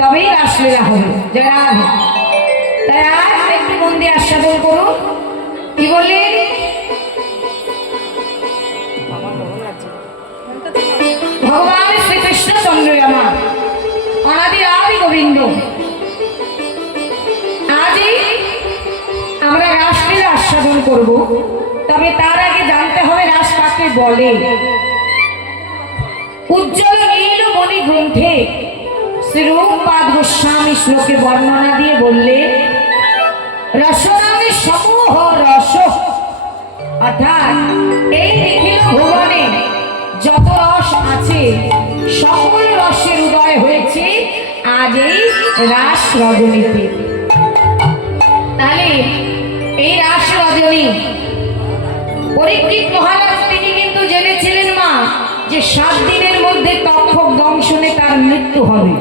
তবেই রাসলীলা হবে। জয় রাধে। তাই আজ একটু মন দিয়ে আস্বাদন করুন। কি বললেন? ভগবান শ্রীকৃষ্ণ চন্দ্র আমার অনাদি আদি গোবিন্দ। আজই আমরা রাসলীলা আস্বাদন করব, তবে তার আগে জানতে হবে রাস কাকে বলে। উজ্জ্বল নীলমণি গ্রন্থে শ্রীরূপপাদ গোস্বামী শ্লোকে বর্ণনা দিয়ে বললে, রসনামে সমূহ রস, অর্থাৎ এই নিখিল ভুবনে যত রস আছে সকল রসের উদয় হয়েছে আজ এই রাস রজনীতে। তাহলে এই রাস রজনী পরীক্ষিত মহারাজ তিনি কিন্তু জেনেছিলেন মা যে 7 দিনের মধ্যে তক্ষক দংশনে তার মৃত্যু হবে।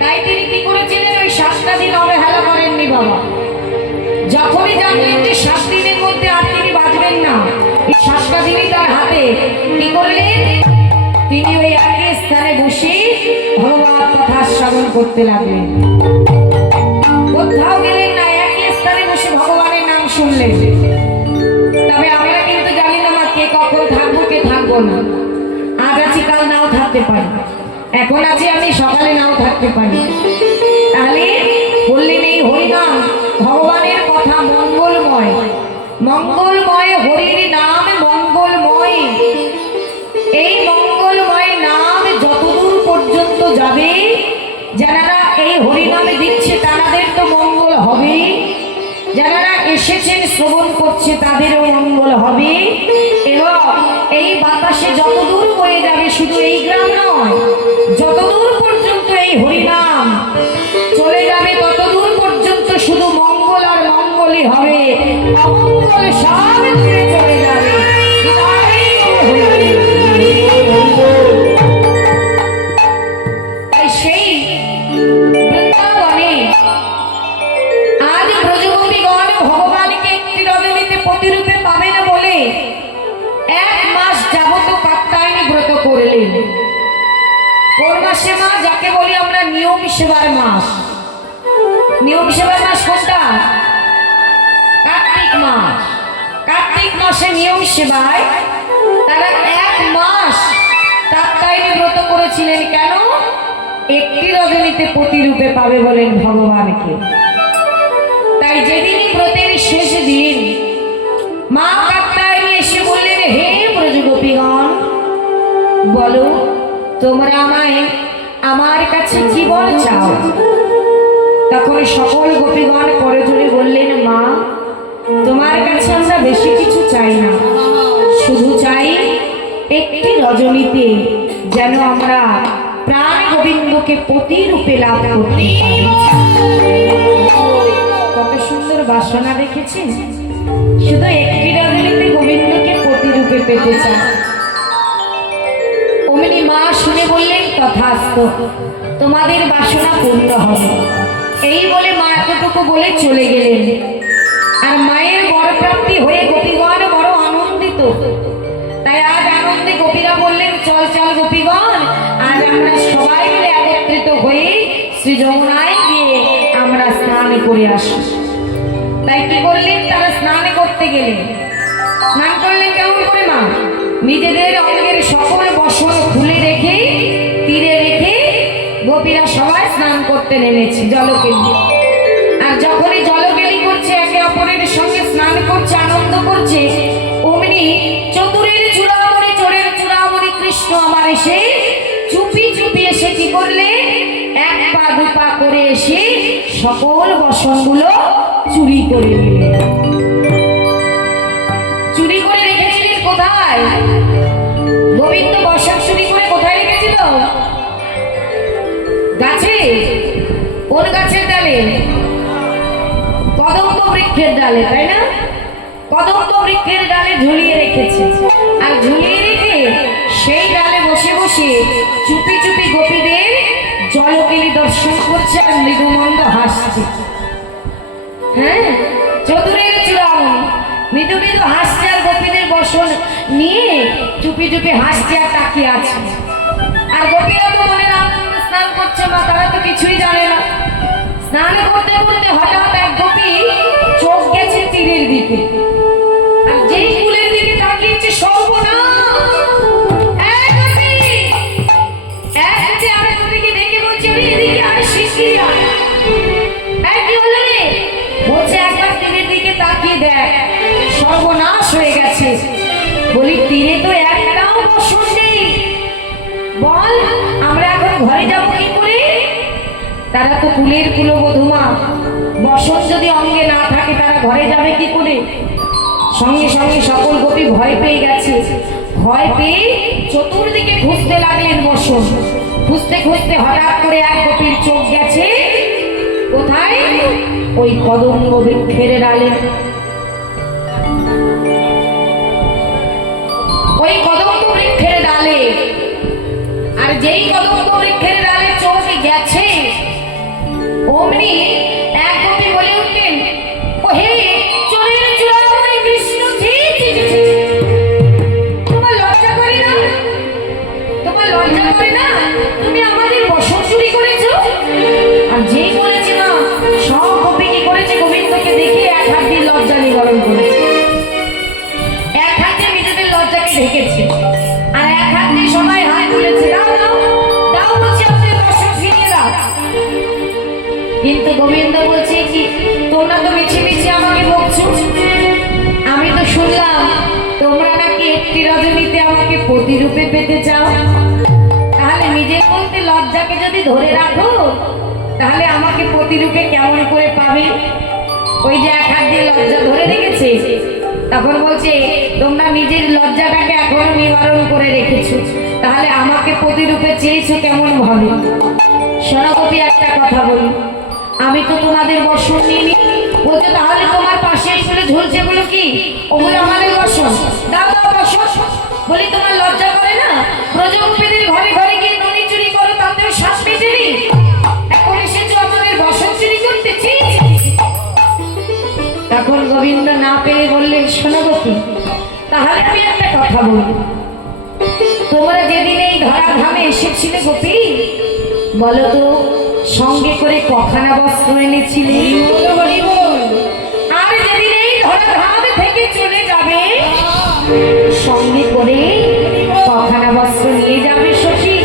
তাই তিনি কি করেছিলেন? ওই 7টা দিন অবহেলা করেননি বাবা। যখনই জানলেন যে 7 দিনের মধ্যে আর তিনি বাঁচবেন না, এই 7টা দিনই তার হাতে, কি করলেন? তিনি ওই একই স্থানে বসে ভগবান কথা শ্রবণ করতে লাগলেন। কোথাও গেলেন না, একই স্থানে বসে ভগবানের নাম শুনলেন। তবে আমরা কিন্তু জানি না মা কে কখন থাকবো কে থাকবো না। আজ আছি কাল নাও থাকতে পারি, এখন আছি আমি সকালে নাও থাকতে পারি। তাহলে বললেন এই হরিনাম ভগবানের কথা মঙ্গলময়, মঙ্গলময় হরির নাম মঙ্গলময়। এই মঙ্গলময় নাম যতদূর পর্যন্ত যাবে, যারা এই হরিনামে দিচ্ছে তাদের তো মঙ্গল হবে, যারা এসেছেন শ্রবণ করছে তাদেরও মঙ্গল হবে। এবং এই বাতাসে যতদূর বয়ে যাবে, শুধু এই গ্রাম নয়, যতদূর পর্যন্ত এই হরিনাম চলে যাবে ততদূর পর্যন্ত শুধু মঙ্গল আর মঙ্গলই হবে, অমঙ্গল সব দূরে চলে যাবে। তাই সেই বৃন্দাবনে আজ ব্রজগোপীগণ ভগবানকে একটি রজনীতে প্রতিরূপে পাবে না বলে 1 মাস যাবত কাত্যায়নী ব্রত করলেন। কোন মাসে মা? যাকে বলি আমরা নিয়ম সেবার মাস। নিয়ম সেবার মাস কোনটা? কার্তিক মাস। কার্তিক মাসে নিয়ম সেবায় তারা 1 মাস কাত্যায়নী ব্রত করেছিলেন। কেন? একটি রজনীতে প্রতিরূপে পাবে বলেন ভগবানকে। তাই যেদিনই ব্রতের শেষ দিন মা কাত্যায়নী এসে বললেন, হে ব্রজগোপীগণ, বলো তোমরা আমায় আমার কাছে কি বল চাও? তখন সকল গোপীগণ করজোড়ে বললেন, মা তোমার কাছে আমরা বেশি কিছু চাই না, শুধু চাই একটি রজনীতে যেন আমরা প্রাণ গোবিন্দকে প্রতিরূপে লাভ করতে পারি। কত সুন্দর বাসনা দেখেছেন? শুধু একটি রজনীতে গোবিন্দকে প্রতিরূপে পেতে চান। অমনি মা শুনে বললেন, তথাস্তু, তোমাদের বাসনা পূর্ণ হবে। এই বলে মা এতটুকু বলে চলে গেলেন। আর মায়ের বরপ্রাপ্তি হয়ে গোপীগণ বড় আনন্দিত। তাই আজ আনন্দে গোপীরা বললেন, চল চল গোপীগণ, আজ আমরা সবাই মিলে একত্রিত হয়ে শ্রী যমুনায় গিয়ে আমরা স্নান করে আসি। তাই কি করলেন? তারা স্নান করতে গেলেন। স্নান করলেন কেমন করে মা? নিজেদের অঙ্গের সকল বসন খুলে রেখে, তীরে রেখে গোপীরা সবাই স্নান করতে নেমেছে জলকেলি। আর যখনই জলকেলি করছে, একে অপরের সঙ্গে স্নান করছে, আনন্দ করছে, অমনি চতুরের চূড়ামণি, চোরের চূড়ামণি কৃষ্ণ আমার এসে চুপি চুপি এসে কি করলে? 1 পা 2 পা করে এসে সকল বসনগুলো চুরি করে নিলেন। চুরি করে রেখেছিলেন কোথায়? গোবিন্দ বসন চুরি করে কোথায় রেখেছিল? গাছে। কোন গাছের ডালে? কদম্ব বৃক্ষের ডালে, তাই না? কদম্ব বৃক্ষের ডালে ঝুলিয়ে রেখেছে। আর ঝুলিয়ে রেখে সেই ডালে বসে বসে চুপি চুপি গোপীদের জলকেলি দর্শন করছে আর মৃদুমন্দ হাসছে। হ্যাঁ, চতুরের চূড়ামণি মৃদু মৃদু হাসছে আর গোপীদের বসন নিয়ে চুপি চুপি হাসছে আর তাকিয়ে আছে। আর গোপীরা তো মনের আনন্দে স্নান করছে শিগগিরই আয়। এই কি হলো রে? বলছে একবার তীরের দিকে তাকিয়ে দেখ, সর্বনাশ হয়ে গেছে। বলি তীরে তো একটাও বসন নেই, বল আমরা এখন ঘরে যাবো কি করে? তারা তো কুলের কুলবধূ মা, বসন যদি অঙ্গে না থাকে তারা ঘরে যাবে কি করে? সঙ্গে সঙ্গে সকল গোপী ভয় পেয়ে গেছে। ভয় পেয়ে চতুর্দিকে খুঁজতে লাগলেন বসন। খুঁজতে খুঁজতে হঠাৎ করে এক গোপীর চোখ গেছে কোথায়? ওই কদম্ব বৃক্ষের ডালে। ওই কদম্ব বৃক্ষের ডালে। আর যেই কদম্ব বৃক্ষের ডালে চোখ গেছে, অমনি এক গোপী বলে উঠলেন, ও হে চোরের চূড়ামণি কৃষ্ণ, ছি ছি ছি, তোমার লজ্জা করে না? তোমার লজ্জা করে না? তুমি আমাদের বসন চুরি করেছো। আর যেই বলেছে না, সব গোপী কি করেছে? গোবিন্দকে দেখে এক হাত দিয়ে লজ্জা নিবারণ করেছে, এক হাত দিয়ে নিজেদের লজ্জাকে ঢেকেছে, আর এক হাত দিয়ে সবাই হাত তুলেছে, দাও দাও দাও, বলছে আমাদের বসন ফিরিয়ে দাও। কিন্তু গোবিন্দ বলছে কি, তোমরা তো মিছে মিছে আমাকে বকছো। আমি তো শুনলাম তোমরা নাকি একটি রজনীতে আমাকে প্রতিরূপে পেতে চাও। তাহলে নিজের মধ্যে লজ্জাকে যদি ধরে রাখো, তাহলে আমাকে প্রতিরূপে কেমন করে পাবে? ওই যে এক হাত দিয়ে লজ্জা ধরে রেখেছে, তখন বলছে তোমরা নিজের লজ্জাটাকে এখনো নিবারণ করে রেখেছো, তাহলে আমাকে প্রতিরূপে চেয়েছো কেমন ভাবে? সরগোপী একটা কথা বলি, আমি তো তোমাদের বসন নিইনি। বলতে তাহলে তোমার পাশে এগুলো ঝুলছে গুলো কি? ওগুলো আমাদের বসন, দাও দাও বসন। বলি তোমার লজ্জা করে না? ব্রজগোপীদের ঘরে ঘরে গিয়ে ননি চুরি করো, তাতেও শ্বাস পেটেনি, এখন এসেছো আমাদের বসন চুরি করতে। তখন গোবিন্দ না পেরে বললেন, শোনো গোপী, তাহলে আমি একটা কথা বলি, তোমরা যেদিন এই ধরাধামে এসেছিলে গোপী, বলো তো সঙ্গে করে কখানা বস্ত্র এনেছিলে? আর যেদিন এই ধরাধাম থেকে চলে যাবে, সঙ্গে করে কখানা বস্ত্র নিয়ে যাবে সখী?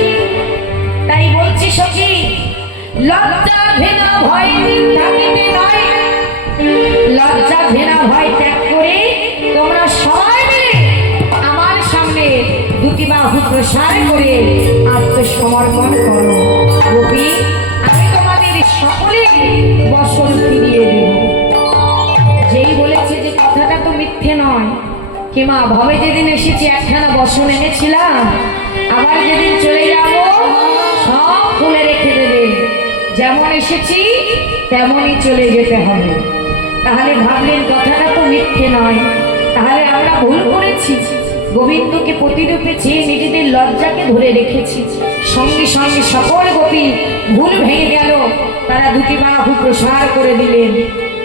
তাই বলছি সখী, লজ্জা ঘৃণা ভয় থাকিতে নয়, লজ্জা ঘৃণা ভয় ত্যাগ করে তোমরা সবাই মিলে আমার সামনে দুটি বাহু প্রসার করে আত্মসমর্পণ করো। গোপী, আমি তোমাদের সকলে বসন ফিরিয়ে দেব। যেই বলেছে যে কথাটা তো মিথ্যে নয়, কি মা ভাবে যেদিন এসেছি একখানা বসন এনেছিলাম, আবার যেদিন চলে যাব সব খুলে রেখে দেবে, যেমন এসেছি তেমনই চলে যেতে হবে। তাহলে ভাবলেন কথাটা তো মিথ্যে নয়, তাহলে আমরা ভুল করেছি, গোবিন্দকে প্রতিরূপে চেয়ে নিজেদের লজ্জাকে ধরে রেখেছি। সঙ্গে সঙ্গে সকল গোপী ভুল ভেঙে গেল, তারা দুটি বাহু প্রসার করে দিলেন।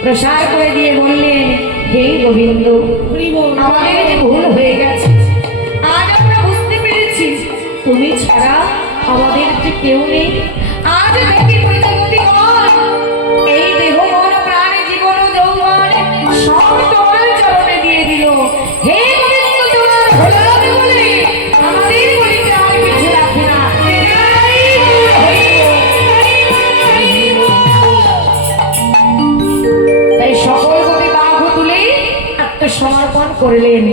প্রসার করে দিয়ে বললেন, হে গোবিন্দ, আমাদের যে ভুল হয়ে গেছে, আজ আমরা বুঝতে পেরেছি তুমি ছাড়া আমাদের যে কেউ নেই। আজ দেখি প্রজাপতিগণ, এই দেহ মন প্রাণ জীবন যৌবন সব তোমার চরণে দিয়ে দিল। হে গোবিন্দ, তোমার ভোলাবে বলে আমাদের বলিতে আর কিছু রাখে না। তাই সকল গোপী বাহু তুলে আত্মসমর্পণ করলেন।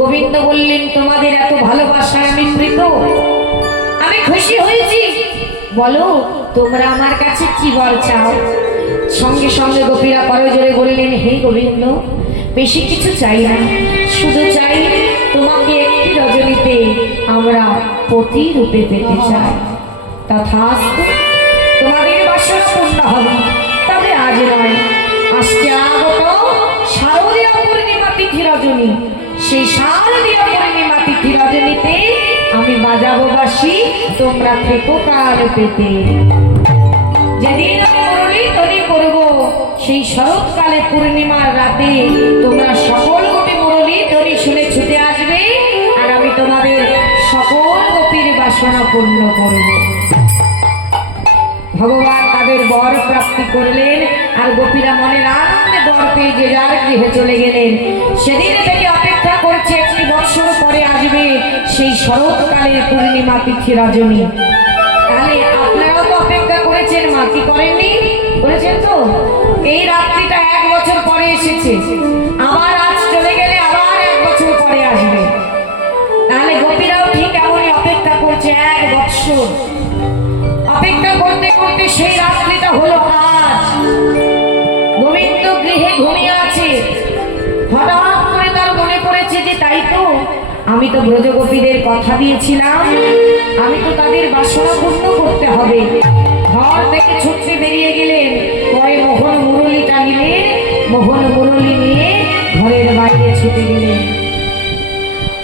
গোবিন্দ বললেন, তোমাদের এত ভালোবাসায় আমি মৃত, আমি খুশি হয়েছি, বলো তোমরা আমার কাছে কি বর চাও? সঙ্গে সঙ্গে গোপীরা করজোড়ে বললেন, হে গোবিন্দ, বেশি কিছু চাই না, শুধু চাই তোমাকে একটি রজনীতে আমরা প্রতিরূপে পেতে চাই। তথাস্তু, তোমাদের বাসনা পূর্ণ হবে। তবে আজ নয়, আজকে আগত শারদীয় পূর্ণিমা তিথি রজনী, সেই শারদীয় পূর্ণিমা তিথি রজনীতে আমি বাজাবো বাসি, তোমরা থেকো কাল পেতে। যেদিন আমি মুরলী ধ্বনি করব, সেই শরৎকালে পূর্ণিমার রাতে তোমরা সকল গোপী মুরলী ধ্বনি শুনে ছুটে আসবে, আর আমি তোমাদের সকল গোপীর বাসনা পূর্ণ করব। ভগবান তাদের বর প্রাপ্তি করলেন, আর গোপীরা মনের আনন্দে বর পেয়ে যে যার গৃহে চলে গেলেন। সেদিন থেকে অপেক্ষা করছে একটি বৎসর পরে আসবে সেই শরৎকালের পূর্ণিমা তিথি রজনী। তাহলে আপনারাও তো অপেক্ষা করেছেন, মা কি বাসর। অপেক্ষা করতে করতে সেই রাত্রিটা হলো আজ। গোবিন্দ গৃহে ঘুমিয়ে আছে। হঠাৎ করে তার মনে পড়েছে যে তাই তো, আমি তো ব্রজগোপীদের কথা দিয়েছিলাম, আমি তো তাদের বাসনা পূর্ণ করতে হবে। ঘর থেকে ছুটতে বেরিয়ে গেলেন। পরে মোহন মুরলীটা নিলেন, মোহন মুরলী নিয়ে ঘরের বাইরে ছুটে গেলেন।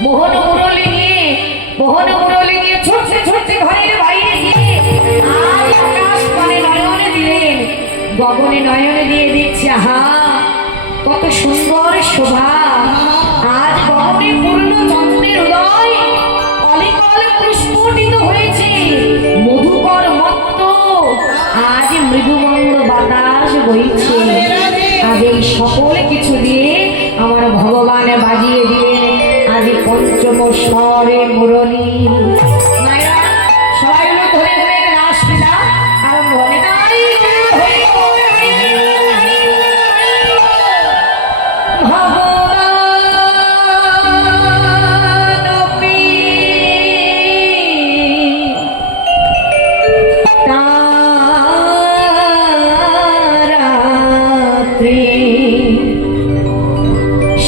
মোহন মুরলী নিয়ে ছুটতে ছুটতে ঘরের বাইরে গিয়ে আর আকাশ পানে নয়নে দিলেন, গগনে নয়নে দিয়ে দিচ্ছে, আহা কত সুন্দর শোভা। আজ গগনে পূর্ণ চন্দ্রের উদয়, অলিকল পুষ্পটিত হয়েছে, মধুকর মত্ত আজ মৃদুমন্দ বাতাস বইছে। আজ এই সকল কিছু দিয়ে আমার ভগবান বাজিয়ে দিলেন আজ পঞ্চম স্বরে মুরলী। মায়েরা সবাই ধরে ধরে রাস লীলা আরম্ভ হবে।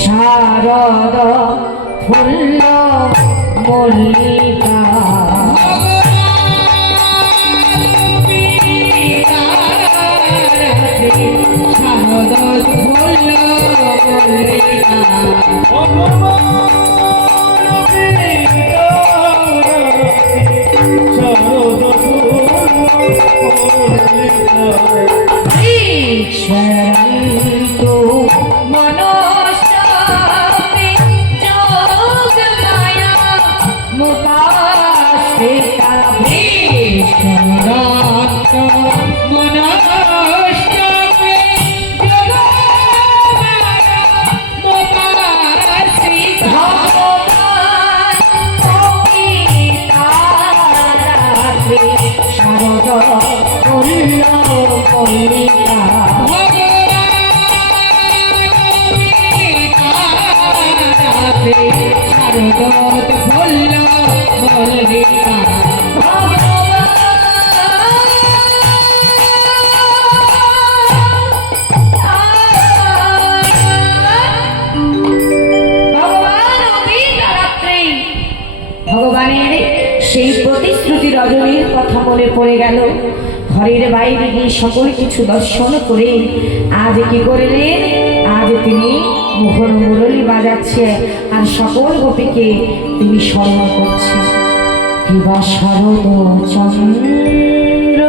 শারদ ফুল্ল মল্লিকা শারদ ফুল্ল মল্লিকা ঈশ্বরন্তু মনস্তে যোগ মায়া মুপাশ্রিতা ঈশ্বরন্তু মনস্তে যোগ মায়া মুপাশ্রিতা ভগবান কবিতারাত্রি শারদ ফুল্ল মল্লিকা শারদ ফুল্ল মল্লিকা ভগবানের সেই প্রতিশ্রুতি রজনীর কথা মনে পড়ে গেল। ঘরের বাইরে গিয়ে সকল কিছু দর্শন করে আজ কি করলেন, আজ তিনি মোহন মুরলী বাজাচ্ছে আর সকল গোপীকে তিনি স্মরণ করছে। কিবা শারদ চন্দ্র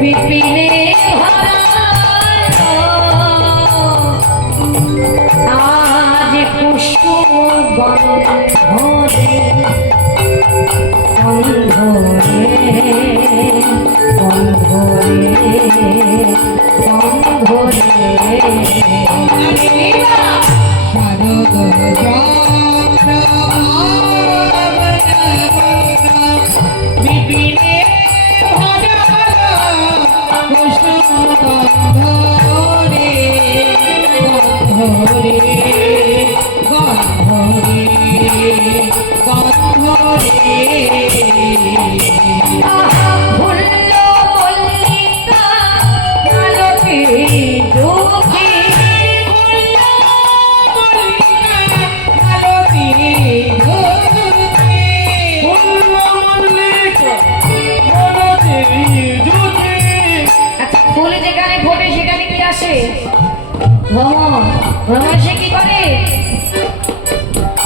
বিপিনে আজ কুসুম গন্ধরে গন্ধরে গন্ধরে বিপিনে ফুল যেখানে ফোটে সেখানে কি আসে? ভ্রমণ। ভ্রমণ সে কি করে?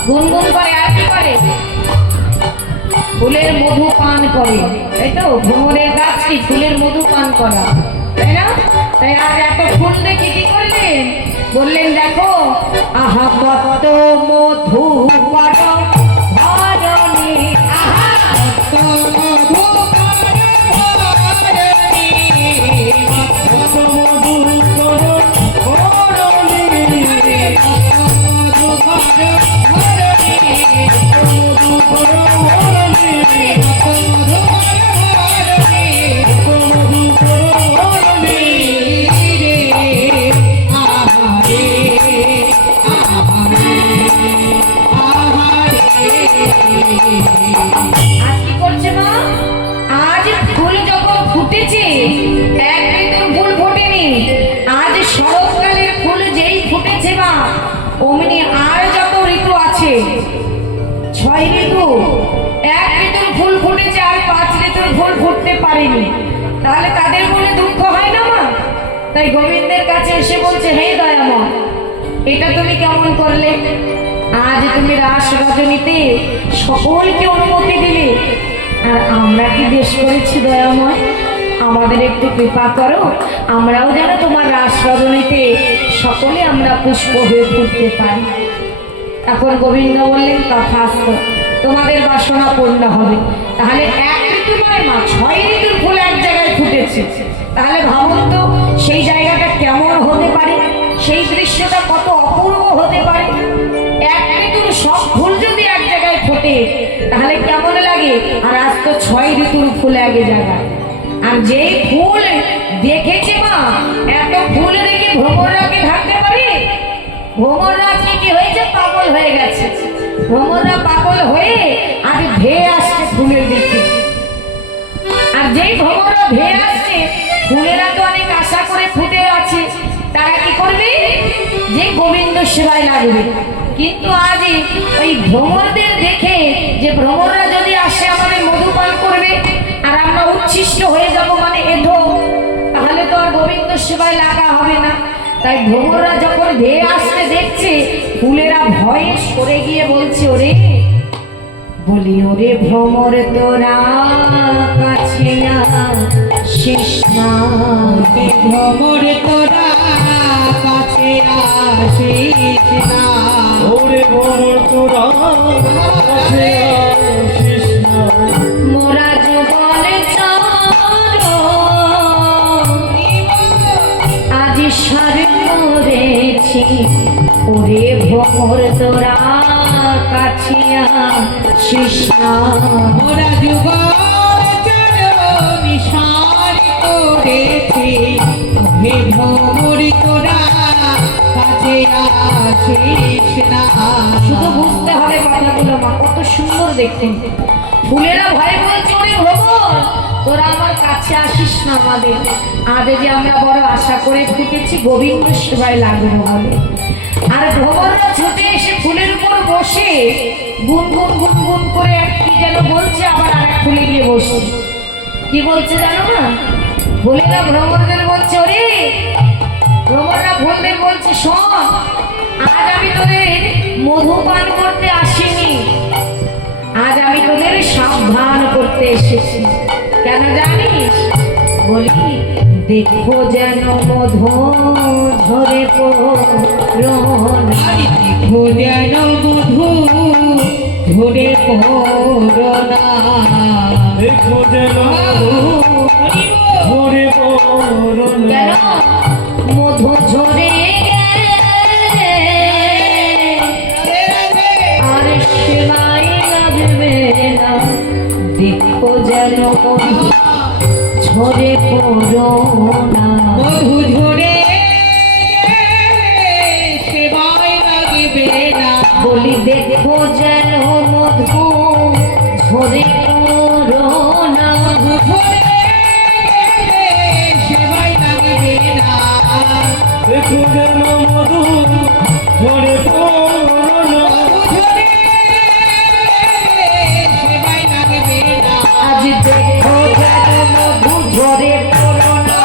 গুনগুন করে আর কি করে? ফুলের মধু পান করে, তাই তো? ভ্রমণের গাছ কি ফুলের মধু পান করা, তাই না? তাই আজ এত ফুল দেখে কি করলেন? বললেন দেখো আহা কত মধু ধরণী, আহা কত মধু ধরণী, কত মধু ফুল ফুটতে পারেনি, তাহলে তাদের মনে দুঃখ হয় না মা? তাই গোবিন্দের কাছে এসে বলছে, হে দয়াময়, এটা তুমি কেমন করলে? আজ তুমি রাস রজনীতে সকলকে অনুমতি দিলে, আর আমরা কি দেশ করেছি দয়াময়? আমাদের একটু কৃপা করো, আমরাও যেন তোমার রাস রজনীতে সকলে আমরা পুষ্প হয়ে ফুটতে পারি। এখন গোবিন্দ বললেন, তথাস্তু, তোমাদের বাসনা পূর্ণ হবে। তাহলে এক ঋতু নয় মা, 6 ঋতুর ফুল এক জায়গায় ফুটেছে। তাহলে ভাবুন তো সেই জায়গাটা কেমন হতে পারে, সেই দৃশ্যটা কত অপূর্ব হতে পারে। এক ঋতুর সব ফুল যদি এক জায়গায় ফোটে তাহলে কেমন লাগে? আর আজ তো 6 ঋতুর ফুল এক জায়গায়। আর যেই ফুল দেখেছে মা, এত ফুল দেখে ভ্রমররা কি থাকতে পারে? ভ্রমররা কি হয়েছে? পাগল হয়ে গেছে। ভ্রমররা পাগল হয়ে আজ ধেয়ে আসছে ফুলের দিকে। আর যেই ভ্রমররা ধেয়ে আসছে, ফুলেরা তো অনেক আশা করে ফুটে আছে, তারা কি করবে? যে গোবিন্দ সেবায় লাগবে। কিন্তু আজ ওই ভ্রমরদের দেখে, যে ভ্রমররা যদি আসে আমাদের মধুপান করবে আর আমরা উচ্ছিষ্ট হয়ে যাব, মানে এঠো, তাহলে তো আর গোবিন্দ সেবায় লাগা হবে না। তাই ভ্রমররা যখন ধেয়ে আসতে দেখছে, ফুলেরা ভয়ে সরে গিয়ে বলছে, ওরে বলি, ওরে ভ্রমর তোরা কাছে আসিস না, ভ্রমর তোরা কাছে আসিস না, ওরে ভ্রমর তোরা কাছে আসিস না, মোরা যুগল চর আজ সার করেছি, ওরে ভ্রমর তোরা কাছে আসিস না, মোরা যুগল চরণ সার করেছি, হে ভ্রমর তোরা কাছে আসিস না। শুধু বুঝতে হবে কথাগুলো মা, কত সুন্দর দেখতে। ফুলেরা ভয়ে বলছে, ওরে ভ্রমর তোরা আমার কাছে আসিস না, আমাদের আজ যে আমরা বড় আশা করে ফুটেছি গোবিন্দ সেবায় লাগবে বলে। আর ভ্রমররা ছুটে এসে ফুলের উপর বসে গুনগুন গুনগুন করে কি যেন বলছে, আবার আর এক ফুলে গিয়ে বসে কি বলছে জানো না? ফুলেরা ভ্রমরদের বলছে, ওরে ভ্রমররা ফুলদের বলছে, শোন, আজ আমি তোদের মধুপান করতে আসিনি, আজ আমি তোদের সাবধান করতে এসেছি। কেন জানিস? বলি, দেখো যেন মধু ঝরে পড়না, দেখো যেন মধু ঝরে পড়না, দেখো যেন ঝরে পড়না, কেন মধু ঝরে গেলে আর সেবাই লাগবে না, দেখো যেন মধু ঝরে পড়না, মধু ঝরে সেবায় লাগবে না, বলি দেখো যেন মধু ঝরে পড়না, মধু ঝরে সেবায় লাগবে না, দেখো যেন মধু ঝরে পড়না, মধু ঝরে সেবায় লাগবে না, আজ দেখো যেন মধু ঝরে পড়না,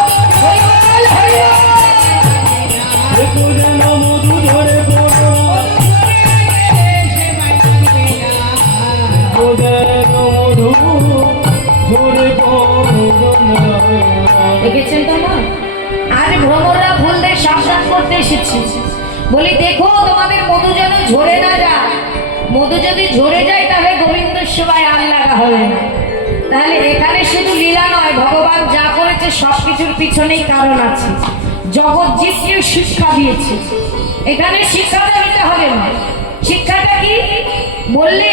দেখো যেন মধু ঝরে পড়না, সেবায় লাগবে না, দেখো যেন মধু ঝরে পড়না। দেখেছেন তো মা? আজ ভ্রমররা ফুলদের সাবধান করতে এসেছে। বলি, দেখো তোমাদের মধু যেন ঝরে না যায়। মধু যদি ঝরে যায় তাহলে গোবিন্দ সেবায় আর লাগা হবে না। তাহলে এখানে শুধু লীলা নয়, ভগবান যা করেছে সবকিছুর পিছনেই কারণ আছে। জগৎ জীবকেও শিক্ষা দিয়েছে, এখানে শিক্ষাটা নিতে হবে না। শিক্ষাটা কি বললে,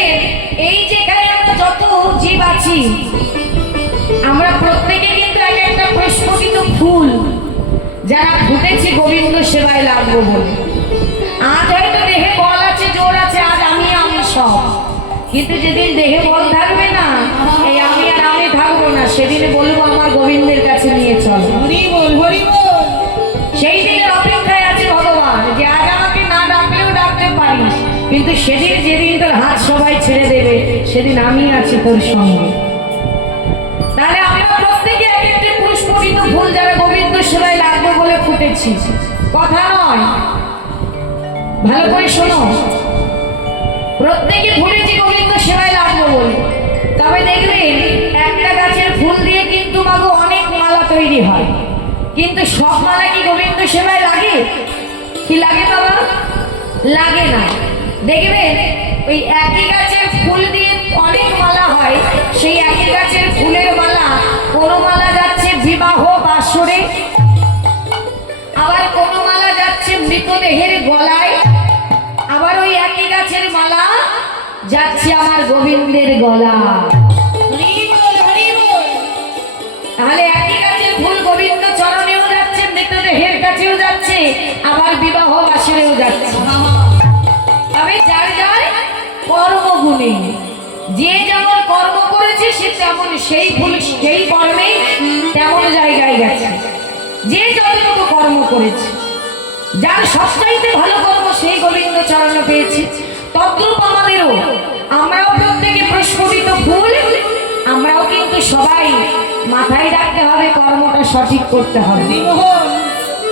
এই যে এখানে আমরা যত জীব আছি, আমরা প্রত্যেকে কিন্তু এক একটা প্রস্ফুটিত ফুল, যারা ফুটেছি গোবিন্দ সেবায় লাগবো বলে। আজ হয়তো দেহে বল আছে, জোর আছে, আজ আমি সব, কিন্তু যেদিন দেহে বল থাকবে না, এই আমি আর আমি থাকবো না, সেদিন বলবো আমার গোবিন্দের কাছে নিয়ে চলো। হরি বল, হরি বল। সেই দিনের অপেক্ষায় আছে ভগবান, যে আজ আমাকে না ডাকলেও ডাকতে পারিস, কিন্তু সেদিন যেদিন তোর হাত সবাই ছেড়ে দেবে, সেদিন আমি আছি তোর সঙ্গে। যারা গোবিন্দ সেবায় লাগবে বলে ফুটেছি, কথা নয়, ভালো করে শোনো। প্রত্যেকে ফুটেছি গোবিন্দ সেবায় লাগবে বলে। তবে দেখবেন একটা গাছের ফুল দিয়ে কিন্তু মাগো অনেক মালা তৈরি হয়, কিন্তু সব মালা কি গোবিন্দ সেবায় লাগে? কি লাগে বাবা? লাগে না। দেখবেন ওই একই গাছের ফুল দিয়ে অনেক মালা হয়, সেই একই গাছের ফুলের মালা কোনো মালা যাচ্ছে বিবাহ বাসরে, আবার কোনো মালা যাচ্ছে মৃতদেহের গলায়, আবার ওই একই গাছের মালা যাচ্ছে আমার গোবিন্দের গলা। তাহলে একই গাছের ফুল গোবিন্দ চরণেও যাচ্ছে, মৃতদেহের কাছেও যাচ্ছে, আবার বিবাহ বাসরেও যাচ্ছে। তবে যার যার কর্মগুণে, যে যেমন কর্ম করেছে সে তেমন সেই ফুল সেই কর্মে তেমন জায়গায় গেছে। যে যতটুকু কর্ম করেছে, যার সবচাইতে ভালো কর্ম সেই গোবিন্দ চরণ পেয়েছে। তদ্রূপ আমাদেরও, আমরাও প্রত্যেকে প্রস্ফুটিত ফুল, আমরাও কিন্তু সবাই মাথায় রাখতে হবে কর্মটা সঠিক করতে হবে।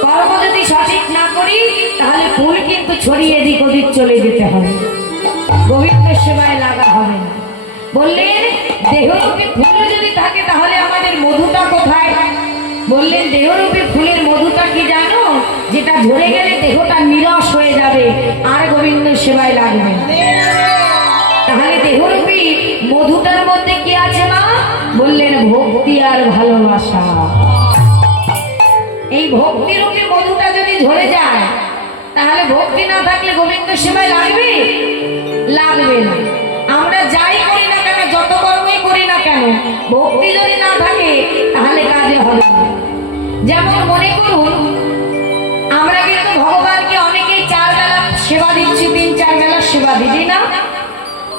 কর্ম যদি সঠিক না করি তাহলে ফুল কিন্তু ছড়িয়ে এদিক ওদিক চলে যেতে হবে, গোবিন্দ সেবায় লাগা হবে না। বললেন দেহরূপী ফুল যদি থাকে তাহলে আমাদের মধুটা কোথায়? বললেন দেহরূপী ফুলের মধুটা কি জানো? যেটা ঝরে গেলে দেহটা নিরস হয়ে যাবে, আর গোবিন্দ সেবায় লাগবে না। তাহলে দেহরূপী মধুটার মধ্যে কি আছে মা? বললেন ভক্তি আর ভালোবাসা। এই ভক্তিরূপী মধুটা যদি ঝরে যায় তাহলে ভক্তি না থাকলে গোবিন্দ সেবায় লাগবে? লাগবে না। আমরা যাই করি না কেন, যত কর্মই করি না কেন, ভক্তি যদি না থাকে তাহলে কাজে হবে না। যেমন মনে করুন আমরা কিন্তু ভগবানকে অনেকেই 4 বেলা সেবা দিচ্ছি, 3-4 বেলা সেবা দিই না?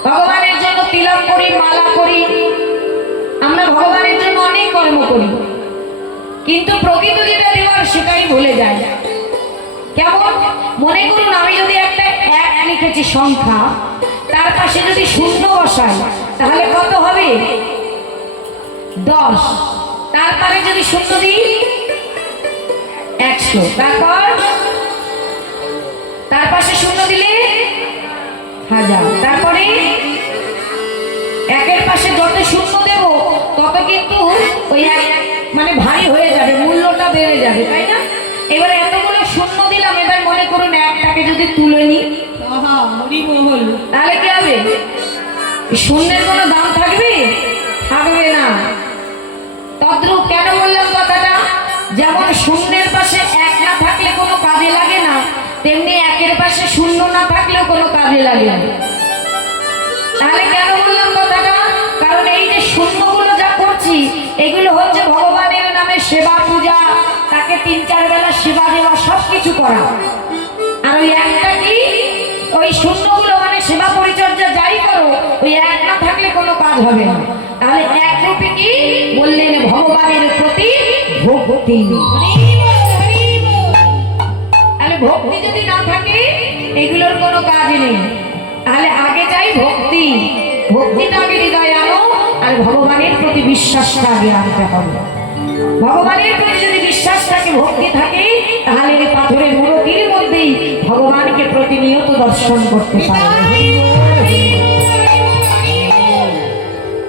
ভগবানের জন্য তিলক করি, মালা করি, আমরা ভগবানের জন্য অনেক কর্ম করি, কিন্তু প্রকৃত যেটা দেওয়ার সেটাই ভুলে যায়। কেমন? মনে করুন আমি যদি একটা 1 লিখেছি সংখ্যা, তার পাশে যদি শূন্য বসাই তাহলে কত হবে? 10। তারপরে যদি শূন্য দিই 100, তারপর তার পাশে শূন্য দিলে 1000, তারপরে 1-এর পাশে যত শূন্য দেব তত কিন্তু ওই মানে ভারী হয়ে যাবে, মূল্যটা বেড়ে যাবে, তাই না? এবার এতগুলো শূন্য দিলাম, এবার মনে করুন 1টাকে যদি তুলে নিই তাহলে কি হবে? শূন্যের কোনো দাম থাকবে? থাকবে না। তদ্রূপ কেন বললাম কথাটা? যেমন শূন্যের পাশে 1 না থাকলে কোনো কাজে লাগে না, তেমনি 1-এর পাশে শূন্য না থাকলেও কোনো কাজে লাগে না। তাহলে কেন বললাম কথাটা? কারণ এই যে শূন্যগুলো যা করছি এগুলো হচ্ছে ভগবানের নামে সেবা, পূজা, তাকে 3-4 বেলা সেবা দেওয়া, সবকিছু করা। আর ওই 1টা কি? ওই শূন্যগুলো মানে সেবা পরিচর্যা যাই করো, ওই 1 না থাকলে কোনো কাজ হবে না। তাহলে 1 রূপে কি বললেন? ভগবানের প্রতি ভক্তি। তাহলে ভক্তি যদি না থাকে এগুলোর কোনো কাজ নেই। তাহলে আগে চাই ভক্তি, ভক্তিটা আগে হৃদয়ে আনো, আর ভগবানের প্রতি বিশ্বাসটা আগে আনতে হবে। ভগবানের প্রতি যদি বিশ্বাস থাকে, ভক্তি থাকে, তাহলে এই পাথরের মূর্তির মধ্যেই ভগবানকে প্রতিনিয়ত দর্শন করতে পারবে।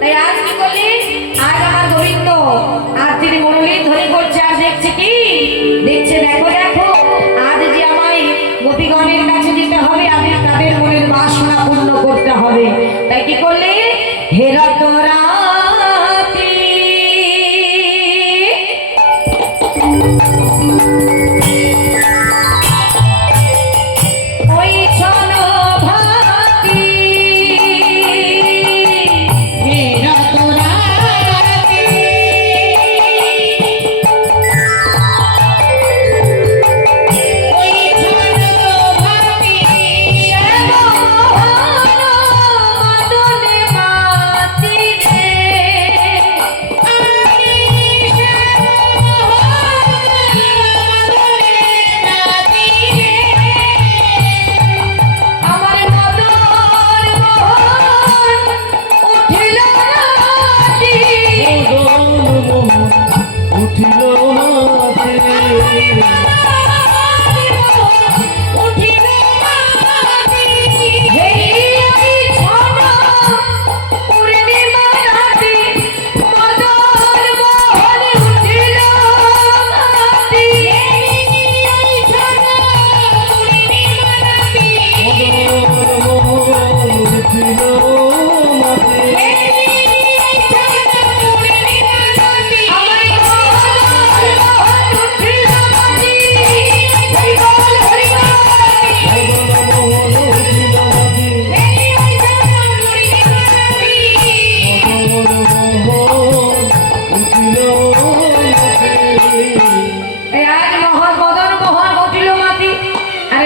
তাই আজ কি করলি? আজ আমার গোবিন্দ আর তিনি মুরলী ধরে করছে, আর দেখছে কি? দেখছে দেখো দেখো আজ যে আমায় গোপীগণের কাছে যেতে হবে, আমি তাদের মনের বাসনা পূর্ণ করতে হবে। তাই কি করলে? হেরা তোরা ওই ছন ভাতি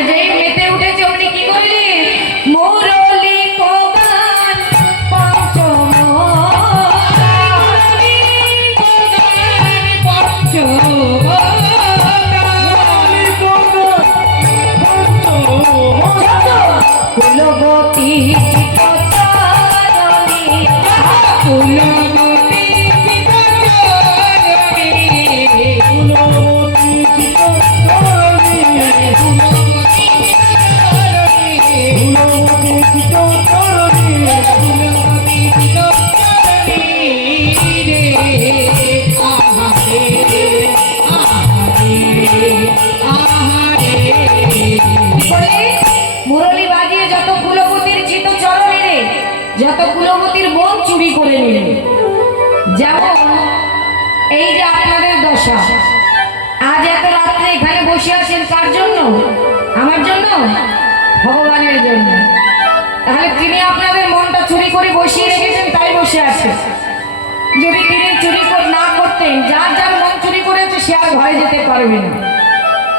যেই মেতে উঠেছে অমনি কি করলি মুরলি কগান পঞ্চম কুলবতী চিত্তচারণী কুলবতী মুরলী বাজিয়ে যত কুলবতীর চিত চরণে রে যত কুলবতীর মন চুরি করে নিলেন। যেমন এই যে আপনাদের দশা, আজ এত রাত্রে এখানে বসে আছেন কার জন্য? আমার জন্য, ভগবানের জন্য। তাহলে তিনি আপনাদের মনটা চুরি করে বসিয়ে রেখেছেন, তাই বসে আছে। যদি তিনি চুরি না করতেন, যার যার মন চুরি করেছে সে আর ঘরে যেতে পারবে না,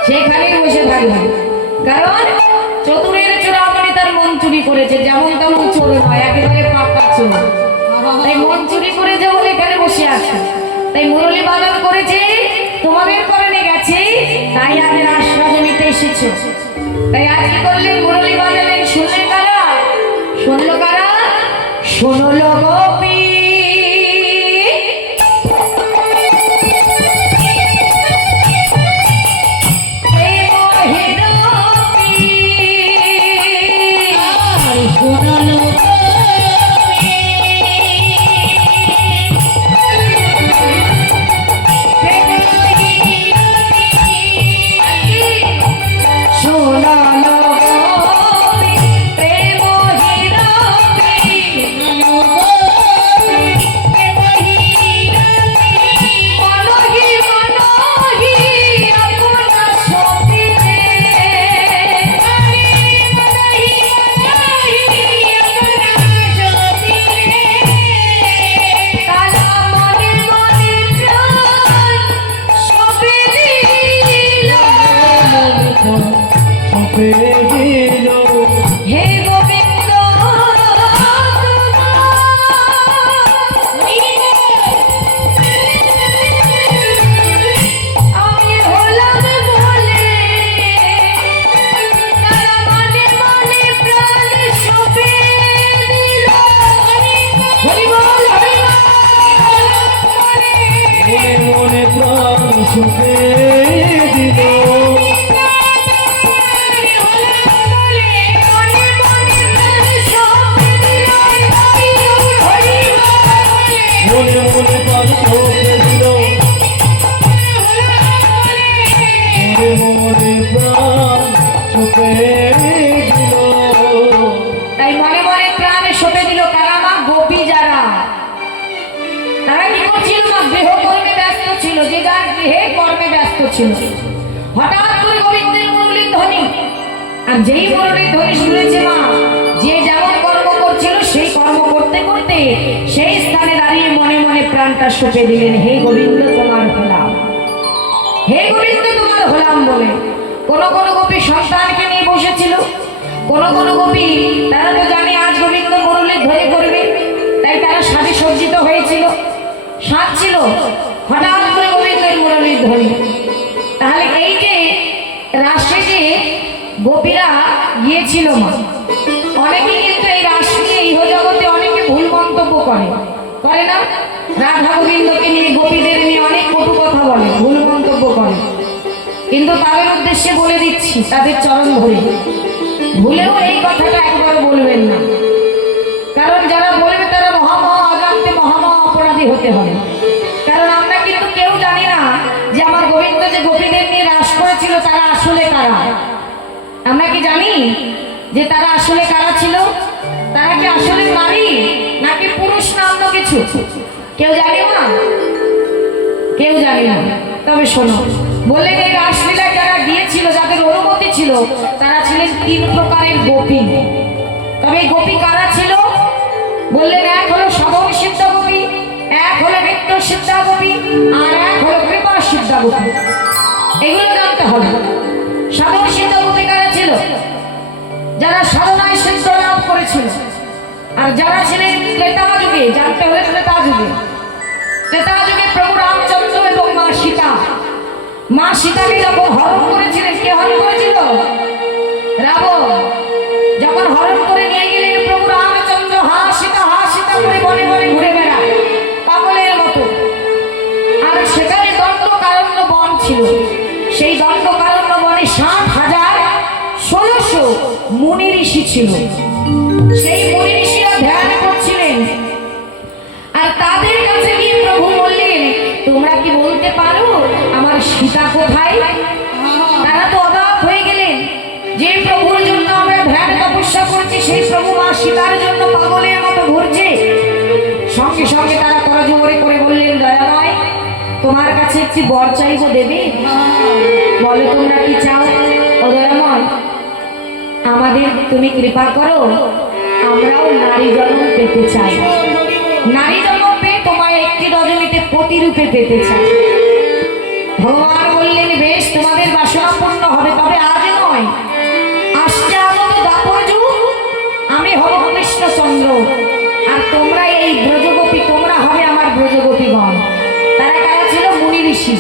সেখানেই বসে থাকবে। কারণ চতুরের চোরামণি তার মন চুরি করেছে, যেমন তেমন চোর নয়, একেবারে পাক্কা চোর। তাই মন চুরি করে যে বলে এখানে বসে আছে। তাই মুরলী বাদন করেছে, তোমাদের করণে গেছে, তাই আজ আশ্রয় নিতে এসেছো। তাই আজ কি করলেন? মুরলী বাজালেন। শুনলেন কারা? শুনলো কারা? শুনলো গোপী। হে গোবিন্দ আমি হলাম বলে তারা মনে মনে প্রাণ সঁপে দিল। হরি বল, হরি বল। মনে প্রাণ সুখে দিল। তাই মনে মনে প্রাণে সঁপে দিল কারা? মা গোপী যারা, তারা কি করছিল? মা গৃহ কর্মে ব্যস্ত ছিল, যে যার গৃহে কর্মে ব্যস্ত ছিল। হঠাৎ করে গোবিন্দের মুরলীর ধ্বনি, আর যেই মুরলীর ধ্বনি শুনেছে মা, যে যেমন কর্ম করছিল সেই কর্ম করতে করতে সেই স্থানে দাঁড়িয়ে মনে মনে প্রাণটা সঁপে দিলেন, হে গোবিন্দ তোমার হলাম, হে গোবিন্দ তোমার হলাম বলে। কোন কোন গোপী সন্তানকে নিয়ে বসেছিল, কোন কোন গোপী তারা তো জানে আজ গোবিন্দ মুরলীর ধ্বনি করবে, তাই তারা সাজে সজ্জিত হয়েছিল, সাজছিল। হঠাৎ করে গোবিন্দের মুরলীর ধ্বনি। তাহলে এই যে রাষ্ট্রে যে গোপীরা গিয়েছিল মা, অনেকে কিন্তু এই রাষ্ট্রে ইহ জগতে অনেকে ভুল মন্তব্য করে না? রাধা গোবিন্দকে নিয়ে, গোপীদের নিয়ে অনেক কটু কথা বলে, ভুল মন্তব্য করে। কিন্তু তাদের উদ্দেশ্যে বলে দিচ্ছি, তাদের চরণ ধরে ভুলেও এই কথাটা একবার বলবেন না। কারণ যারা বলবে তারা অজান্তে মহা অপরাধী হতে হবে। কারণ আমরা কিন্তু কেউ জানি না যে আমার গোবিন্দ যে গোপীদের নিয়ে রাস করেছিল তারা আসলে কারা। আমরা কি জানি যে তারা আসলে কারা ছিল? তারা কি আসলে নারী নাকি পুরুষ না অন্য কিছু? কেউ জানি না, কেউ জানি না। তবে শোনো, বললেন এই রাসলীলা যারা গিয়েছিল, যাদের অনুমতি ছিল, তারা ছিলেন 3 প্রকারের গোপী। তবে এই গোপী কারা ছিল? বললেন এক হলো সাধন সিদ্ধা গোপী, এক হলো নিত্য সিদ্ধা গোপী, আর এক হলো কৃপা সিদ্ধা গোপী। এগুলো জানতে হবে। সাধন সিদ্ধা গোপী কারা ছিল, যারা সাধনায় সিদ্ধ লাভ করেছিল, আর যারা ছিলেন ত্রেতা যুগে, জানতে হবে ত্রেতা যুগে। ত্রেতা যুগে প্রভু রামচন্দ্র এবং মা সীতা, মা সীতাকে যখন হরণ করেছিলেন, কে হরণ করেছিল? রাবণ। যখন হরণ করে নিয়ে গেলেন প্রভু রামচন্দ্র, হা সীতা করে বনে বনে ঘুরে বেড়ায় পাগলের মতো। আর সেখানে দণ্ডকারণ্য বন ছিল, সেই দণ্ডকারণ্য বনে 60,000 মুনি ঋষি ছিল। সেই মুনি ঋষিরা ধ্যান করছিলেন, আর তাদের কাছে গিয়ে প্রভু বললেন, তোমরা কি বলতে পারো আমার সীতা কোথায়? তারা তো অবাক হয়ে গেলেন, যে প্রভুর জন্য আমরা ধ্যান তপস্যা করছি, সেই প্রভু মা সীতার জন্য পাগলের মতো ঘুরছে। সঙ্গে সঙ্গে তারা করজোড়ে করে বললেন, দয়াময়, তোমার কাছে একটি বর চাইব, দেবে? বলো তোমরা কি চাও? ও দয়াময়, আমাদের তুমি কৃপা করো, আমরাও নারী জন্ম পেতে চাই। নারী জন্ম পেয়ে তোমায় একটি রজনীতে প্রতিরূপে পেতে চাই। ভগবান বললেন, বেশ, তোমাদের বাসনা পূর্ণ হবে, তবে আজ নয়, আসছে আগত দাপর যুগ, আমি হব কৃষ্ণচন্দ্র, আর তোমরা এই ব্রজগোপী, তোমরা হবে আমার ব্রজগোপীগণ। তারা কারা ছিল? মুনি ঋষি।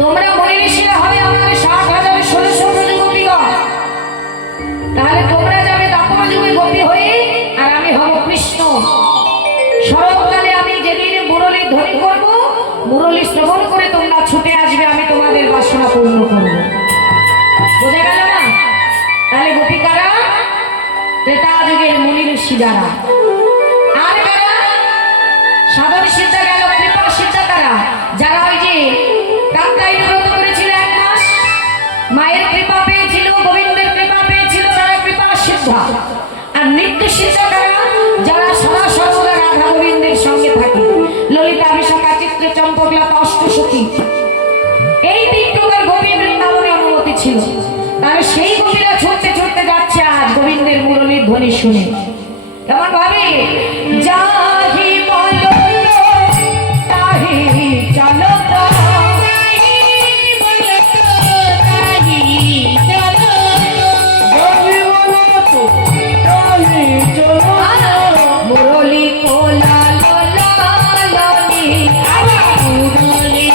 তোমরা মুনি ঋষিরা হবে আমার 60,000 ব্রজগোপীগণ। তাহলে তোমরা যাবে দাপর যুগে গোপী হয়ে, আর আমি হব কৃষ্ণ। শরৎকালে আমি যেদিন মুরলী ধ্বনি করব, মুরলী শ্রবণ করে তোমরা ছুটে আসবে, আমি তোমাদের বাসনা পূর্ণ করব। বোঝা গেল না? তাহলে গোপিকারা ত্রেতা যুগের মুনি ঋষি দ্বারা। আর কারা? সাধন সিদ্ধা গেল, কৃপা সিদ্ধা কারা? যারা ওই যে কাত্যায়নী ব্রত করেছিল 1 মাস, মায়ের কৃপা পেয়েছিল, গোবিন্দের কৃপা পেয়েছিল, তারা কৃপা সিদ্ধা। আর নিত্য সিদ্ধা কারা? যারা সদা সর্বদা রাধা গোবিন্দের সঙ্গে থাকে, ললিতা, বিশাখা, চিত্র, চম্পকলতা, অষ্টসখী, এই 3 প্রকার গোপী বৃন্দাবনে অনুমতি ছিল। তাহলে সেই গোপীরা ছুটতে ছুটতে যাচ্ছে আজ গোবিন্দের মুরলীর ধ্বনি শুনে। কেমন ভাবে? যাহি বলো তাহি চলো, মুরলী কোলা লোলা লোলি, মুরলী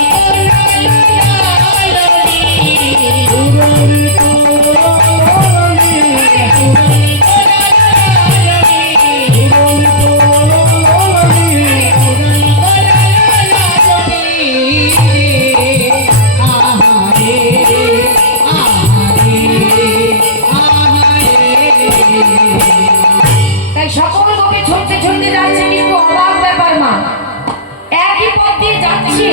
সকল গোপী ছুটতে ছুটতে যাচ্ছে, কিন্তু অবাক ব্যাপার মা, একই পথ দিয়ে যাচ্ছে,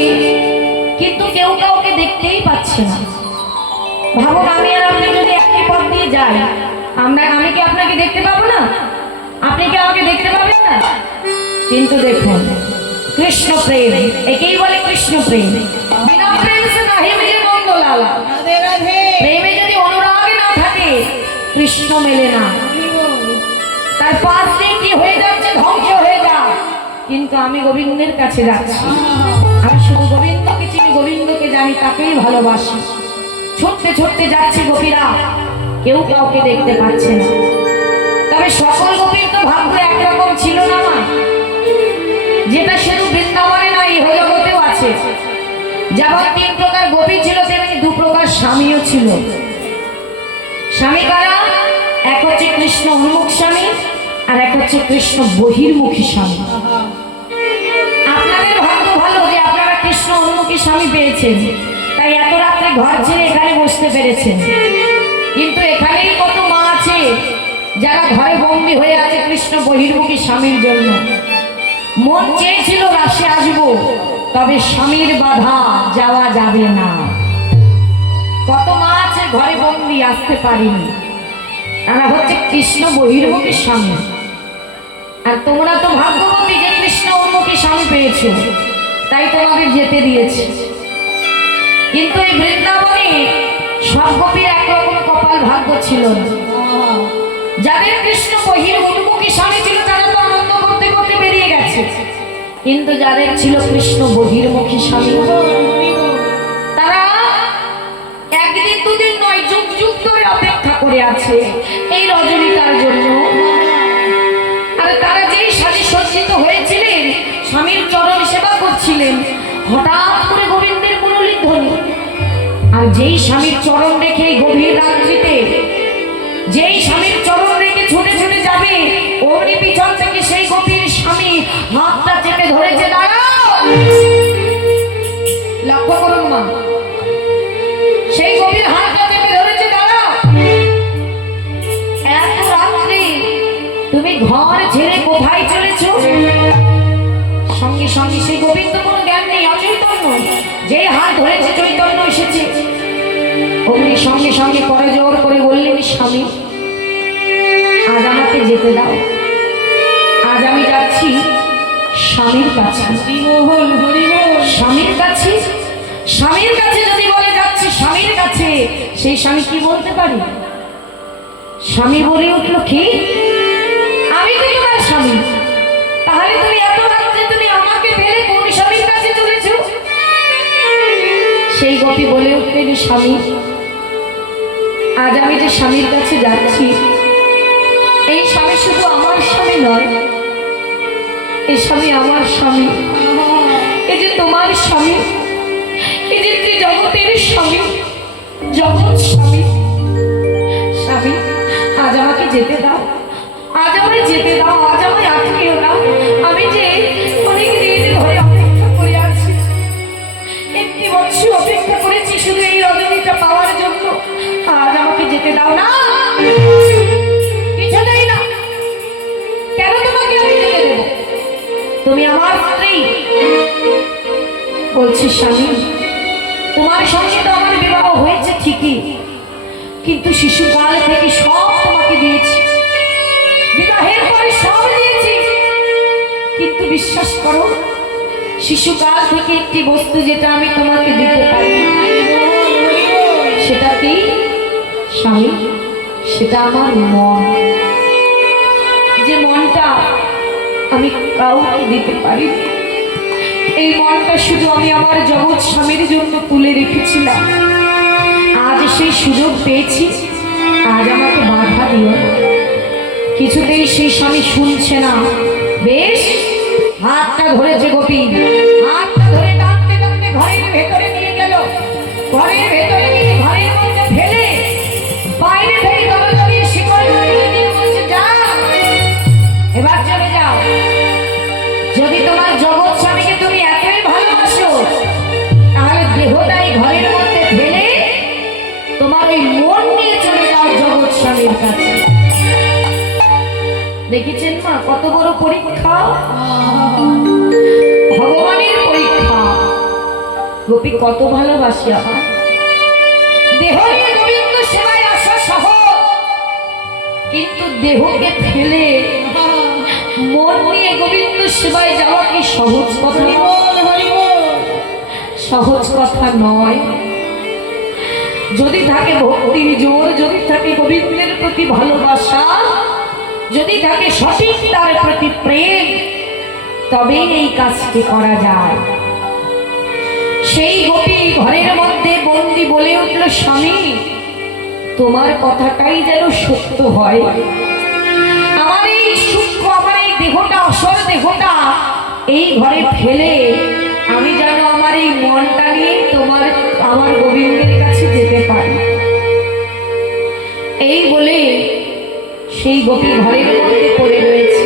কিন্তু কেউ কাউকে দেখতেই পাচ্ছে না। ভাবুন, আমি আর আপনি যদি একই পথ দিয়ে যাই, আমি কি আপনাকে দেখতে পাবো না? আপনি কি আমাকে দেখতে পাবেন না? কিন্তু দেখুন, কৃষ্ণ প্রেম, একেই বলে কৃষ্ণ প্রেম। বিনা প্রেম সে নাহি মিলে নন্দ লালা। প্রেমে যদি অনুরাগ না থাকে, কৃষ্ণ মেলে না। তার পাশ দিয়ে কি হয়ে যাচ্ছে? ধ্বংস হয়ে যায়। কিন্তু আমি গোবিন্দের কাছে যাচ্ছি, আমি শুধু গোবিন্দকে চিনি, গোবিন্দকে জানি, তাকেই ভালোবাসি। ছুটতে ছুটতে যাচ্ছি গোপীরা, কেউ কাউকে দেখতে পাচ্ছে না। তবে সকল গোপীর তো ভাগ্য একরকম ছিল না মা, যেটা শুধু বৃন্দাবনে নয়, ইহ জগতেও আছে। যেমন 3 প্রকার গোপী ছিল, তেমনি 2 প্রকার স্বামীও ছিল। স্বামী কারা? এক হচ্ছে কৃষ্ণ উন্মুখ স্বামী, আর এক হচ্ছে কৃষ্ণ বহির্মুখী স্বামী। আপনাদের ভাগ্য ভালো যে আপনারা কৃষ্ণ উন্মুখী স্বামী পেয়েছেন, তাই এত রাত্রে ঘর ছেড়ে এখানে বসতে পেরেছেন। কিন্তু এখানেই কত মা আছে যারা ঘরে বন্দী হয়ে আছে কৃষ্ণ বহির্মুখী স্বামীর জন্য। মন চেয়েছিল রাশে আসবো, তবে স্বামীর বাধা, যাওয়া যাবে না। কত মা আছে ঘরে বন্দী, আসতে পারিনি, তারা হচ্ছে কৃষ্ণ বহির্মুখী স্বামী। আর তোমরা তো ভাগ্যবতী যে কৃষ্ণ উন্মুখী স্বামী পেয়েছো, তাই তোমাদের যেতে দিয়েছে। কিন্তু এই বৃন্দাবনে সব গোপীর একরকম কপাল ভাগ্য ছিল না। যাদের কৃষ্ণ উন্মুখী স্বামী ছিল, তারা তো আনন্দ করতে করতে বেরিয়ে গেছে। কিন্তু যাদের ছিল কৃষ্ণ বহির্মুখী স্বামী, তারা 1 দিন 2 দিন নয়, যুগ যুগ করে আছে এই রজনীটার জন্য। আর তারা যেই সাজে সজ্জিত হয়েছিলেন স্বামীর চরণ সেবা করছিলেন, হঠাৎ করে গোবিন্দের মুরলীর ধ্বনি। আর যেই স্বামীর চরণ রেখে এই গভীর রাত্রিতে যেই স্বামীর চরণ রেখে ছুটে ছুটে যাবে, অমনি পিছন থেকে সেই গভীর স্বামী হাতটা চেপে ধরেছে, দাঁড়াও। লক্ষ্য করুন মা, সেই গভীর হাতটা চেপে ধরেছে, দাঁড়াও। এত রাত্রি তুমি ঘর ছেড়ে কোথায় চলেছো? সঙ্গে সঙ্গে সেই গোবিন্দ কোনো জ্ঞান নেই, অচৈতন্য। যে হাত ধরেছে চৈতন্য এসেছে। অমনি সঙ্গে সঙ্গে করে জোর করে বললেন, স্বামী আজ আমাকে যেতে দাও, আজ আমি যাচ্ছি স্বামীর কাছে। স্বামীর কাছে, স্বামীর কাছে যদি বলে যাচ্ছি স্বামীর কাছে, সেই স্বামী কি বলতে পারি? স্বামী বলে উঠলো, কি আমি তো তোমার স্বামী, তাহলে তুমি এত রাত্রে তুমি আমাকে ফেলে কোন স্বামীর কাছে চলেছো? সেই গোপী বলে উঠলেন, স্বামী আজ আমি যে স্বামীর কাছে যাচ্ছি, এই স্বামী শুধু আমার স্বামী নয়, এই স্বামী আমার স্বামী, এই যে তোমার স্বামী, এই যে জগতের স্বামী, জগৎ স্বামী। স্বামী আজ আমাকে যেতে দাও, আজ আমায় যেতে দাও, আজ আমায় আটকেও দাও। আমি যে অনেক দিন ধরে অপেক্ষা করে আছি, একটি বছর অপেক্ষা করেছি শুধু এই রজনীটা পাওয়ার জন্য। আজ আমাকে যেতে দাও না, কিছুতেই না। কেন তোমাকে আমি যেতে দেব? তুমি আমার স্ত্রী। বলছি, স্বামী তোমার সঙ্গে তো আমার বিবাহ হয়েছে ঠিকই, কিন্তু শিশুকাল থেকে সব তোমাকে দিয়েছি, বিবাহের পরে সব দিয়েছি, কিন্তু বিশ্বাস করো শিশুকাল থেকে একটি বস্তু যেটা আমি তোমাকে দিতে পারি, সেটা কি স্বামী? সেটা আমার মন। যে মনটা আমি কাউকে দিতে পারি, এই মনটা শুধু আমি আমার জগৎ স্বামীর জন্য তুলে রেখেছিলাম। আজ সেই সুযোগ পেয়েছি, আজ আমাকে বাধা দিও না। কিছুতেই সেই স্বামী শুনছে না। বেশ, হাতটা ধরেছে গোপী, হাতটা ধরে টানতে টানতে ঘরের ভেতরে নিয়ে গেল। ঘরের ভেতরে নিয়ে ঘরের মধ্যে ফেলে বাইরে থেকে দরজা দিয়ে শিকল লাগিয়ে দিয়ে বলছে, যা এবার চলে যাও। যদি তোমার জগৎ স্বামীকে তুমি এতই ভালোবাসো, তাহলে দেহটাই ঘরের মধ্যে ফেলে তোমার ওই মন নিয়ে চলে যাও জগৎ স্বামীর কাছে। দেখেছেন মা কত বড় পরীক্ষা, ভগবানের পরীক্ষা। গোপী কত ভালোবাসি আমার। দেহ নিয়ে গোবিন্দ সেবায় আসা সহজ, কিন্তু দেহকে ফেলে মন নিয়ে গোবিন্দ সেবায় যাওয়া কি সহজ কথা? সহজ কথা নয়। যদি থাকে ভক্তির জোর, যদি থাকে গোবিন্দের প্রতি ভালোবাসা, যদি থাকে সঠিক তার প্রতি প্রেম, তবে এই কাজটি করা যায়। সেই গোপী ঘরের মধ্যে বন্দি বলে উঠল, স্বামী তোমার কথাটাই যেন সত্য হয়। আমার এই সূক্ষ্ম, আমার এই দেহটা, অসর দেহটা এই ঘরে ফেলে আমি যেন আমার এই মনটা নিয়ে তোমার আমার গোবিন্দের কাছে যেতে পারি। এই বলে সেই গোপী ঘরের মধ্যে পড়ে রয়েছে।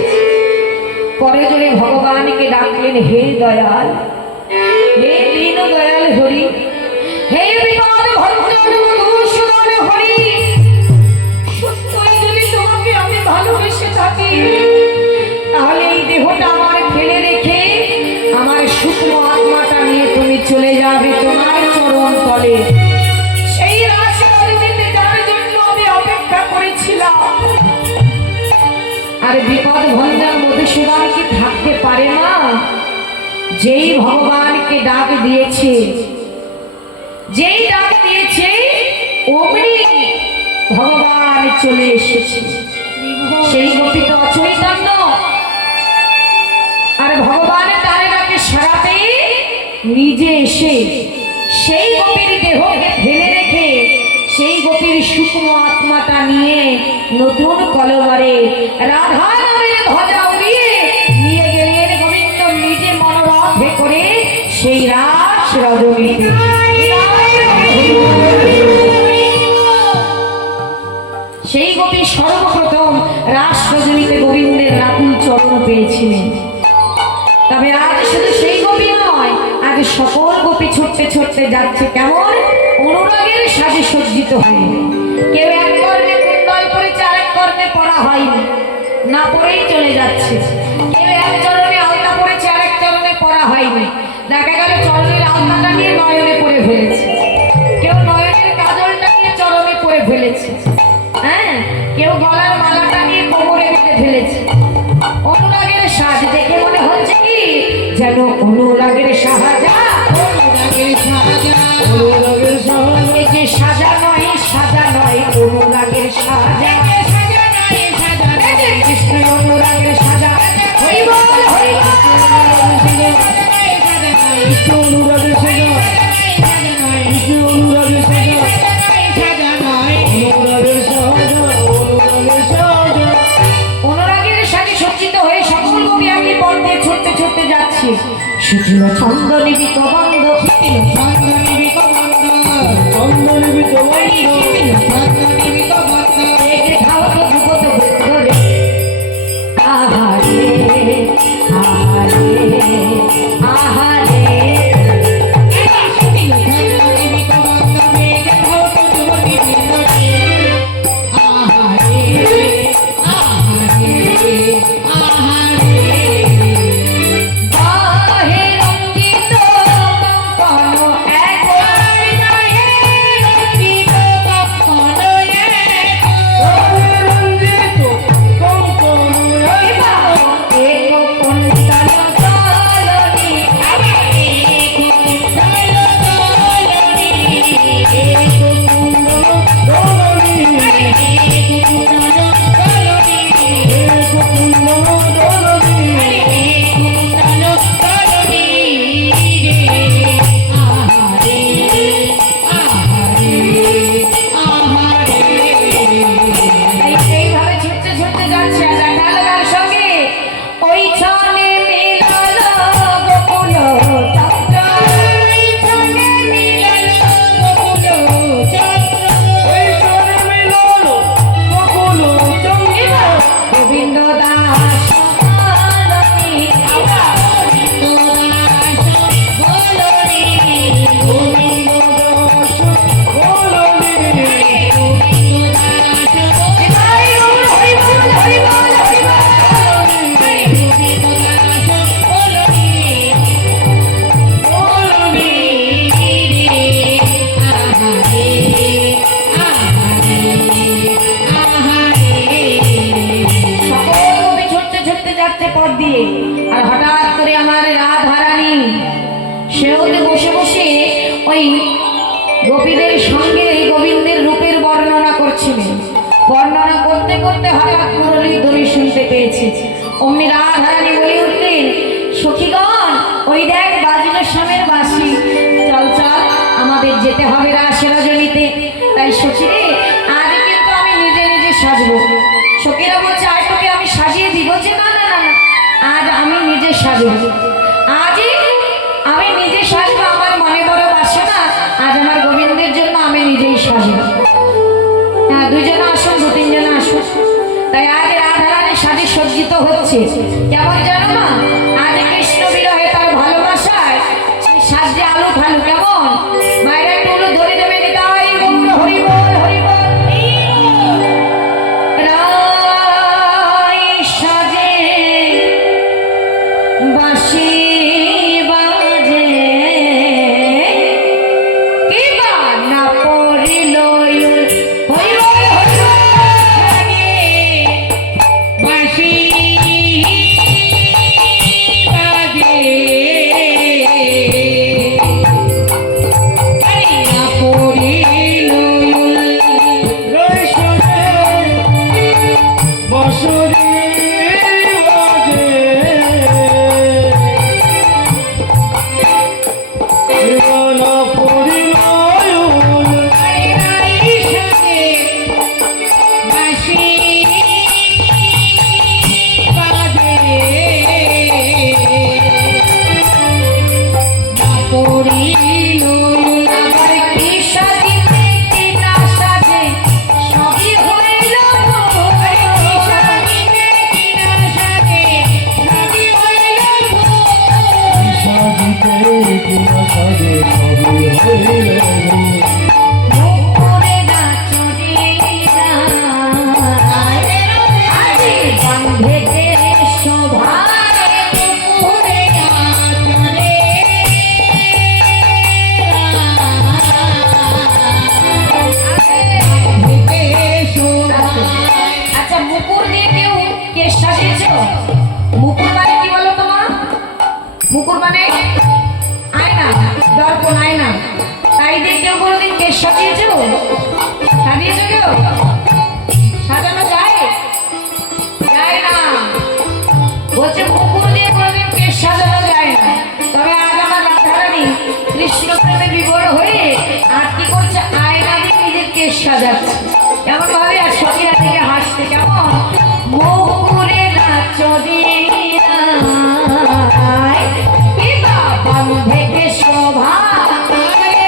পরে জোরে ভগবানকে ডাকলেন, হে দয়াল, হে দীন দয়াল হরি, হে বিপদ ভঞ্জন মধুসূদন হরি, সত্যই যদি তোমাকে আমি ভালোবেসে থাকি, তাহলে এই দেহটা আমার ফেলে রেখে আমার সূক্ষ্ম আত্মাটা নিয়ে তুমি চলে যাবে তোমার চরণ তলে। সেই রাজনীতিতে যার জন্য আমি অপেক্ষা করেছিলাম। আর বিপদ ভঞ্জন মধুসূদন কি থাকতে পারে না? যেই ভগবানকে ডাক দিয়েছে, যেই ডাক দিয়েছে, অমনি ভগবান চলে এসেছে। সেই গোপী তো অচৈতন্য, আর ভগবান তার ডাকে সাড়া পেয়ে নিজে এসে সেই গোপীর দেহকে ফেলে রেখে সেই গোপীর শুকনো আত্মাটা নিয়ে নতুন কলবরে রাধা নামের ধ্বজা উড়িয়ে নিয়ে গেলেন গোবিন্দ নিজে মনোরথে করে সেই রাস রজনীতে। সেই গোপী সর্বপ্রথম রাস রজনীতে গোবিন্দের রাতুল চরণ পেয়েছিলেন। তবে আজ শুধু সেই গোপী নয়, আজ সকল গোপী ছুটতে ছুটতে যাচ্ছে কেমন অনুরাগের সাজে সজ্জিত হয়ে। কেউ এক কর্ণে কুণ্ডল পরেছে, আরেক কর্ণে পরা হয়নি, না পরেই চলে যাচ্ছে। কেউ এক চরণে আলতা পরেছে, আরেক চরণে পরা হয়নি, দেখা গেল চরণের আলতাটা নিয়ে নয়নে পরে ফেলেছে, কেউ নয়নের কাজলটা নিয়ে চরণে পরে ফেলেছে, হ্যাঁ, কেউ গলার মালাটা নিয়ে কোমরে বেঁধে ফেলেছে। অনুরাগের সাজ দেখে মনে হচ্ছে কি যেন অনুরাগের সাজা, অনুরাগের সাজা, অনুরাগের সাজা, এই যে সাজা নয় সাজা নয় অনুরাগের সাজা, সাজা নয় সাজা নয় কৃষ্ণ অনুরাগের সাজা। হরি বল হরি বল, কৃষ্ণ অনুরাগের সাজা, কৃষ্ণ অনুরাগের সাজা, অনুরাগের সাজা, অনুরাগের সাজা। অনুরাগের সাজে সজ্জিত হয়ে সকল গোপী একই পথ দিয়ে ছুটতে ছুটতে যাচ্ছে। শিথিল ছন্দ নিবিত বন্ধ, শিথিল ছন্দ নিবিত বন্ধ, চন্দ্রনিবিত বন্ধ, ছন্দ নিবিত বন্ধ, একে ধাবত যুগত ধরে আহারে আহারে আহারে। শিথিল ছন্দ নিবিত বন্ধ, একে ধাবত যুগতি ধরে আহারে আহারে আহারে। বাহে রঞ্জিত কঙ্কণ একবার, বাহে রঞ্জিত কঙ্কণ রাধে রঞ্জিত কঙ্কণ একবার, এক কুণ্ডল তলনি, এক কুণ্ডল তলনি, এক কুণ্ডল দোলনি, এক কুণ্ডল তলনি, এক কুণ্ডল দোলনি, এইভাবে ছুটতে ছুটতে যাচ্ছে, আর দেখা গেল তার সঙ্গে ওই ছনে মিলল গোকুল চন্দ্র, ওই ছনে মিলল গোকুল চন্দ্র, এই চরে মিলল গোকুল চন্দ্র, গোবিন্দ দাস বলনি, গোবিন্দ দাস বলনি, গোবিন্দ দাস বলনি, পথ দিয়ে। আর হঠাৎ করে আমার রাধারানী সেও তো বসে বসে ওই গোপীদের সঙ্গে গোবিন্দের রূপের বর্ণনা করছিলেন। বর্ণনা করতে করতে হঠাৎ মুরলীর ধ্বনি শুনতে পেয়েছে। অমনি রাধারানী বলে উঠলেন, সখীগণ ওই দেখ বাজিল স্বামীর বাঁশি, চল চল আমাদের যেতে হবে রাস রজনীতে। তাই সখী রে, আজ কিন্তু আমি নিজে নিজে সাজবো। সখীরা বলছে, আজ তোকে আমি সাজিয়ে দিব। যে না না না না, আজ আমি নিজে সাজবো, আজই আমি নিজে সাজবো। আমার মনে বড় বাসনা, আজ আমার গোবিন্দের জন্য আমি নিজেই সাজবো। হ্যাঁ, দুইজন আসুন, দু তিনজন আসুন। তাই আজ রাধারানী সাজে সজ্জিত হচ্ছে। কেমন জানো না, আজ কৃষ্ণ বিরহে তার ভালোবাসায় সেই সাজে আলু ফালু কেমন মায়েরা টুলু ধরে দেবে। নিতাই গৌর হরি বল হরি বল। রাই সাজে বাঁশি বাজে, কিবা না পড়িল হরি বল হরি বল। বাঁশি কেশ সাজিয়েছো? সাজিয়েছো কেউ? সাজানো যায়? যায় না। বলছে মুকুর দিয়ে কোনোদিন কেশ সাজানো যায় না। তবে আজ আমার রাধারানী কৃষ্ণ প্রেমে বিভোর হয়ে আর কি করছে, আয়না দিয়ে নিজের কেশ সাজাচ্ছে। এমন ভাবে আর সখীরা থেকে হাসতে, কেমন মুকুরে নাচ দিয়া থেকে শোভা বলে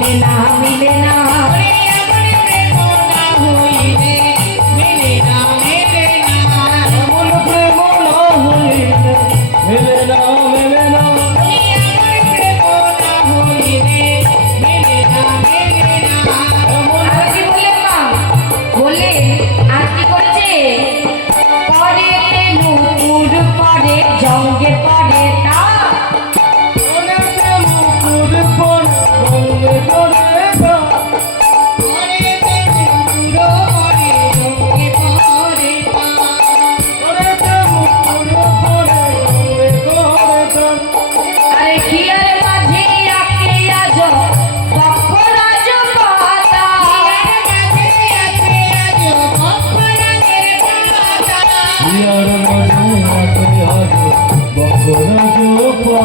মিলে না মিলে না এমন প্রেম না হইলে মেলে না মেলে না আর কি বললেন মা বললেন আর কি করেছে পরে নুপুর পরে জঙ্গে পরে তা অনেকে মুকুর পর রঙে করে গা অনেকে মুকুর পরে রঙে করে গা আরে খিয়ার মাঝে আকে আজ বক্ষরাজ পাতা হিয়ার মাঝে হাতে আজ বকরা জোপা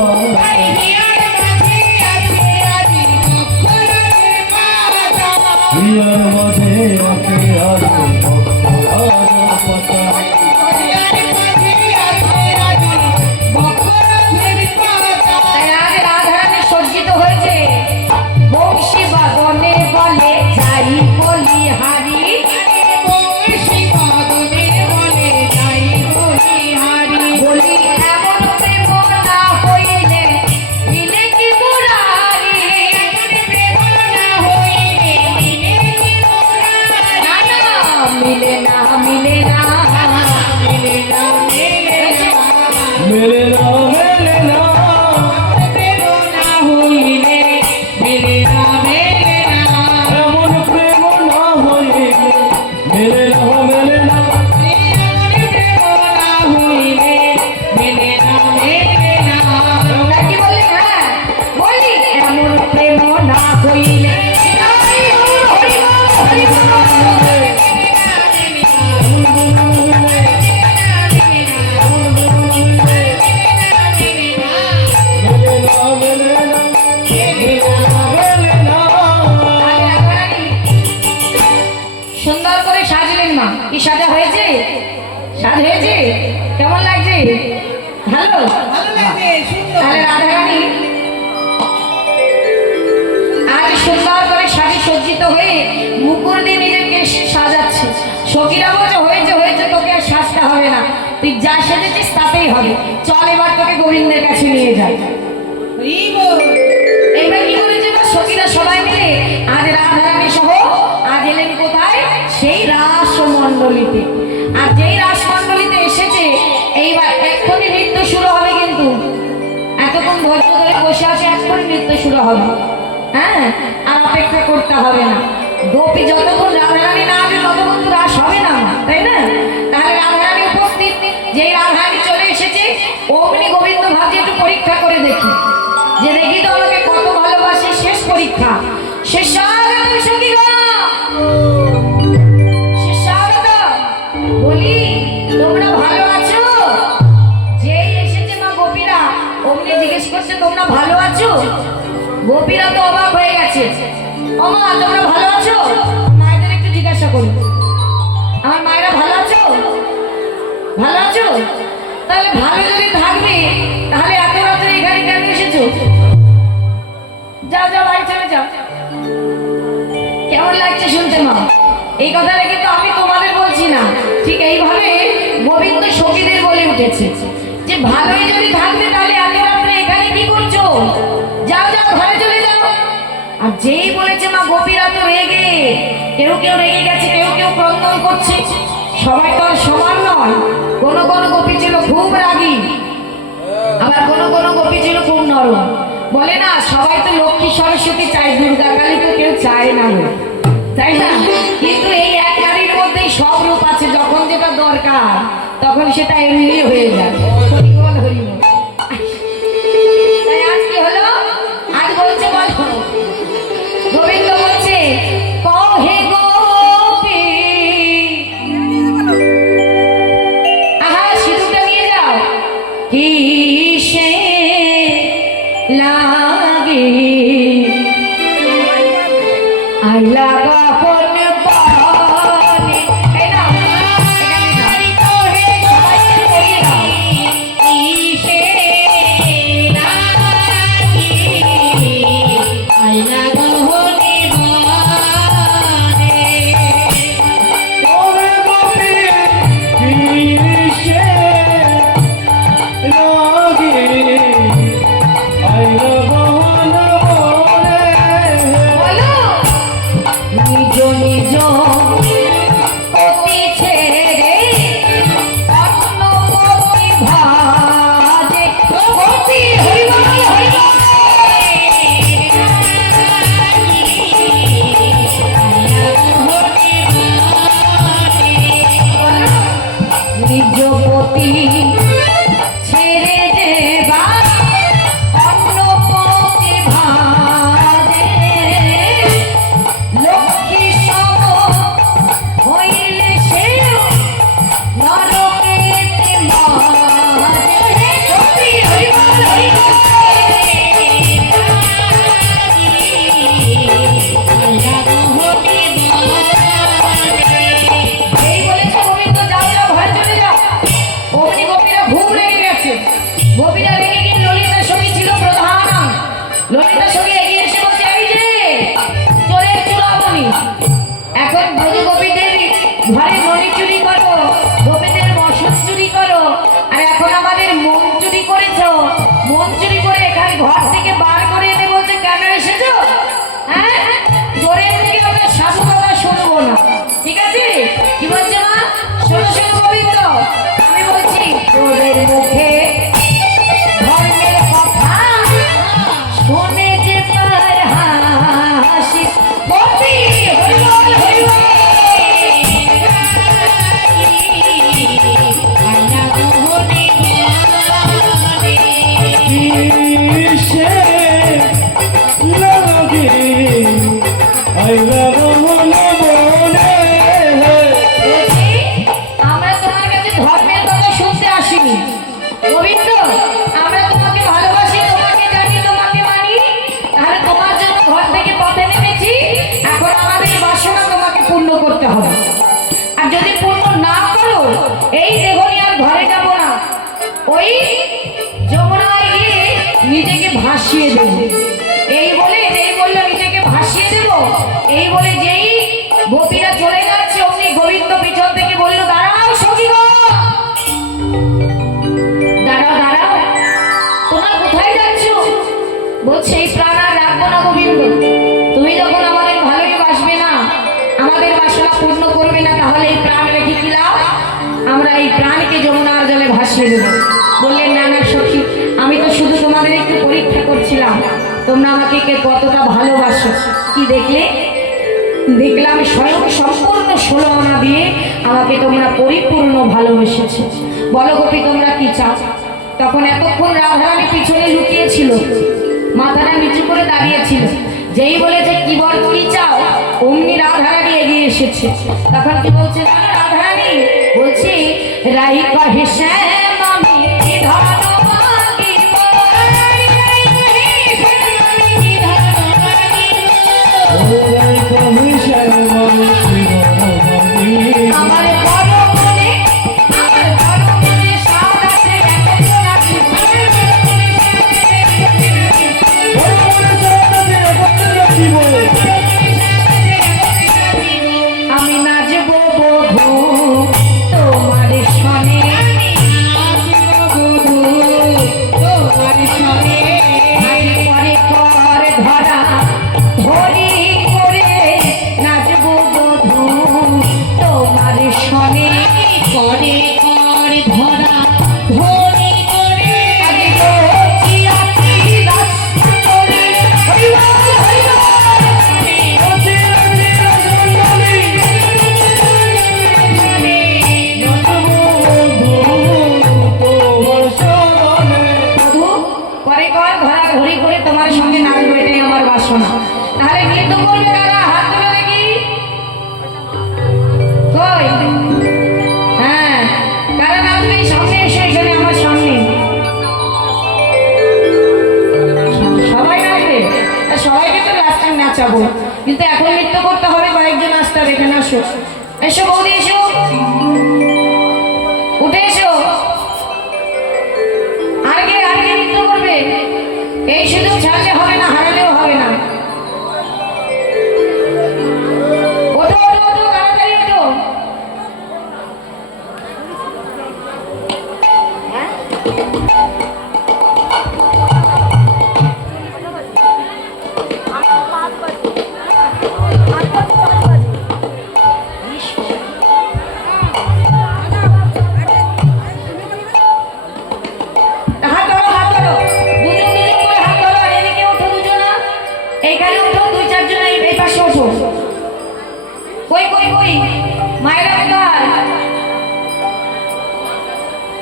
হিয়ার মাঝে হাতে আজ বকরা জোপা তাই আজ রাধারানী সজ্জিত হয়েছে বংশী বাদনে বলে যাই বলি হারি বলি এমন প্রেম না হইলে মিলে কি মুরারি না না মিলে না মিলে না মেলে না মেলে না এমন প্রেম না হইলে মেলে না মেলে না তোমরা কি বললে না বলি এমন প্রেম না হইলে মেলে না মেলে না মেলে না সুন্দর করে সাজলেন মা কি সাজা হয়েছে সাজ হয়েছে কেমন লাগছে ভালো তাহলে রাধারানী আজ সুন্দর করে সাজে সজ্জিত হয়ে মুকুর দিয়ে নিজেকে সাজাচ্ছে সখীরা বলছে হয়েছে হয়েছে তোকে আর সাজতে হবে না তুই যা সেজেছিস তাতেই হবে চল এবার তোকে গোবিন্দের কাছে নিয়ে যাই এবার কি করেছে না সখীরা সবাই মিলে আজ রাধারানী সহ আজ এলেন কোথায় সেই রাসমণ্ডলীতে আর যেই রাসমণ্ডলীতে এসেছে এইবার এক্ষুনি নৃত্য শুরু হবে কিন্তু এতক্ষণ ধৈর্য ধরে বসে আছে এক্ষুনি নৃত্য শুরু হবে হ্যাঁ আর অপেক্ষা করতে হবে না গোপী যতক্ষণ রাধারানী না আসবে ততক্ষণ তো রাস হবে না তাই না তাহলে রাধারানী উপস্থিত যেই রাধারানী চলে এসেছে অমনি গোবিন্দ ভাবছে একটু পরীক্ষা করে দেখি যে দেখি তো আমাকে কত ভালোবাসে শেষ পরীক্ষা শেষ স্বাগত সখীগণ শেষ স্বাগত বলি তোমরা ভালো আছো যেই এসেছে মা গোপীরা অমনি জিজ্ঞেস করছে তোমরা ভালো আছো গোপীরা তো অবাক হয়ে গেছে ও মা তোমরা ভালো আছো মায়েদের একটু জিজ্ঞাসা করি আমার মায়েরা ভালো আছো ভালো আছো তাহলে ভালো যদি থাকবে তাহলে এত রাত্রে এখানে কেন এসেছো যাও যাও বাড়ি চলে যাও কেমন লাগছে শুনতে মা এই কথাটা কিন্তু আমি তোমাদের বলছি না ঠিক এইভাবে গোবিন্দ সখীদের বলে উঠেছে যে ভালোই যদি থাকবে তাহলে এত রাত্রে এখানে কি করছো যাও যাও ঘরে চলে যাও আর যেই বলেছে মা গোপীরা তো রেগে কেউ কেউ রেগে গেছে কেউ কেউ ক্রন্দন করছে সবাই তো আর সমান নয় কোনো কোনো গোপী ছিল খুব রাগী আবার কোনো কোনো গোপী ছিল খুব নরম বলে না সবাই তো লক্ষ্মী সরস্বতী চায় দুর্গা কালী তো কেউ চায় না গো, তাই না কিন্তু এই এক নারীর মধ্যেই সব রূপ আছে যখন যেটা দরকার তখন সেটা এমনি হয়ে যায় হরিবল হরিবল তাই আজ কি হলো আজ বলছে বলো গোবিন্দ বলছে কহে গোপী আহা সিঁদুরটা নিয়ে যাও কিসে লাগে আই লাগা কোন পানে এই না এখানে না কহে গোপী কিসে লাগে আই লাগা আইলা রমন বনে বলছি, আমরা তোমার কাছে ধর্মের কথা শুনতে আসিনি গোবিন্দ, আমরা তোমাকে ভালোবাসি, তোমাকে জানি, তোমাকে মানি, তাহলে তোমার জন্য ঘর থেকে পথে নেমেছি। এখন আমাদের বাসনা তোমাকে পূর্ণ করতে হবে, আর যদি পূর্ণ না করো এই দেহ নিয়ে আর ঘরে যাব না, ওই যমুনায় গিয়ে নিজেকে ভাসিয়ে দেব। এই বলে যেই বললো নিজেকে ভাসিয়ে দেব, এই বলে যেই গোপীরা চলে যাচ্ছে অমনি গোবিন্দ পিছন থেকে বলল, দাঁড়াও সখী গো, দাঁড়াও দাঁড়াও, তোমরা কোথায় যাচ্ছ? বলছে এই প্রাণ আর রাখবো না গোবিন্দ, তুমি যখন আমাদের ভালোই বাসবে না, আমাদের বাসনা পূর্ণ করবে না, তাহলে এই প্রাণ রেখে কি লাভ? আমরা এই প্রাণকে যমুনার জলে ভাসিয়ে দেব। বললেন না না সখী, আমি তো শুধু তোমাদের একটু পরীক্ষা করছিলাম, তোমরা আমাকে কে কতটা ভালোবাসো। কি দেখলে? দেখলাম স্বয়ং সম্পূর্ণ 16 আনা দিয়ে আমাকে তোমরা পরিপূর্ণ ভালোবেসেছো। বলো গোপী তোমরা কি চাও? তখন এতক্ষণ রাধারানী পিছনে লুকিয়েছিল, মাথাটা নিচু করে দাঁড়িয়েছিল। যেই বলেছে কি বল কি চাও, অমনি রাধারানী এগিয়ে এসেছে। তখন কি বলছে জানো রাধারানী? বলছে রাই কহে শ্যাম আমি কি ধন মাগিব, ওরাই কহি শ্যামল জীবন আমার বড় মনে, আমার বড় মনে সাদ আছে, একজন আছে আমি নাচবো বধূ তোমার সনে, তোমার সনে পরে কর ধরা ধরি করে নাচবো বধূ তোমার সনে, করে কর ধরা ধরি করে আগে বলছি আছি রাস্তা করে হইবা হইবা পরে কর ধরা ধরি করে তোমার সঙ্গে নাচবো, এটাই আমার বাসনা। তাহলে নৃত্য করবে কারা? হাত তুলে দেখি। কই? হ্যাঁ, কারা নাচবে? সামনে এসে এখানে আমার সামনে সবাই নাচবে। তা সবাইকে তো রাস্তায় নাচাবো, কিন্তু এখন নৃত্য করতে হবে, কয়েকজন আসতে হবে। এখানে আসো, এসো বৌদি, এসো, উঠে এসো। আগে আগে নৃত্য করবে, এই সুযোগ ছাড়লে হবে না, হারালেও হবে না। ওঠো ওঠো ওঠো, তাড়াতাড়ি ওঠো। হাত ধরো, হাত ধরো, দুজন দুজন করে হাত ধরো। আর এদিকে ওঠো দুজনা, এইখানে ওঠো, 2-4 জন এই পাশে ওঠো। কই কই কই মায়েরা কোথায়?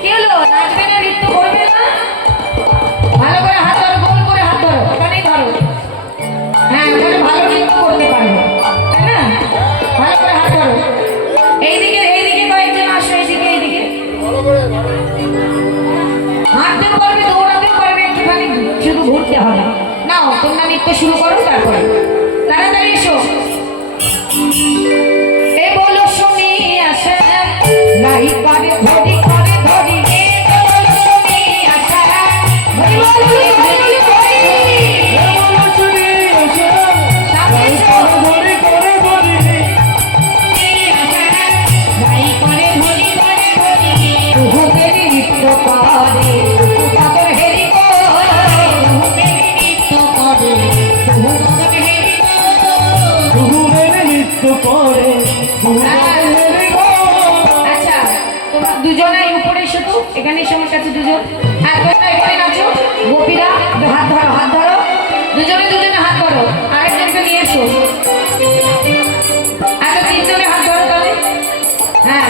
কি হলো, নাচবে না, নৃত্য করবে না? ভালো করে হাত ধরো, গোল করে হাত ধরো, ওখানেই ধরো। হ্যাঁ, ওখানে ভালো নৃত্য করতে পারবে, তাই না? ভালো করে হাত ধরো। এইদিকে এইদিকে কয়েকজন আসো, এইদিকে এইদিকে। হাঁটতেও পারবে, দৌড়াতেও পারবে, একটুখানি শুধু ঘুরতে হবে। নাও তোমরা নৃত্য শুরু করো, তারপরে তাড়াতাড়ি এসো। এ বলো শুনি আসে লাই করে ধরি করে ধরি, এ বলো শুনি আসে ধরি বলো ধরি ধরি, এ বলো শুনি আসে সামনে এসো। ধরি করে ধরি লাই করে ধরি করে ধরি, তুহু মেরি নৃত্য করে তুহু মদন হেরি গো, তুহু মেরি নৃত্য করে তুহু মদন হেরি গো। ঘুমের নৃত্য করে ঘুমের গো আচ্ছা, তোমরা দুজনেই উপরে এসো তো, এখানে এসো আমার কাছে দুজন। হ্যাঁ, তোমরা এখানে নাচো, গোপীরা হাত ধরো, হাত ধরো, দুজনে দুজনে হাত ধরো, আরেকজনকে নিয়ে এসো। আচ্ছা, 3 জনে হাত ধরো তাহলে। হ্যাঁ,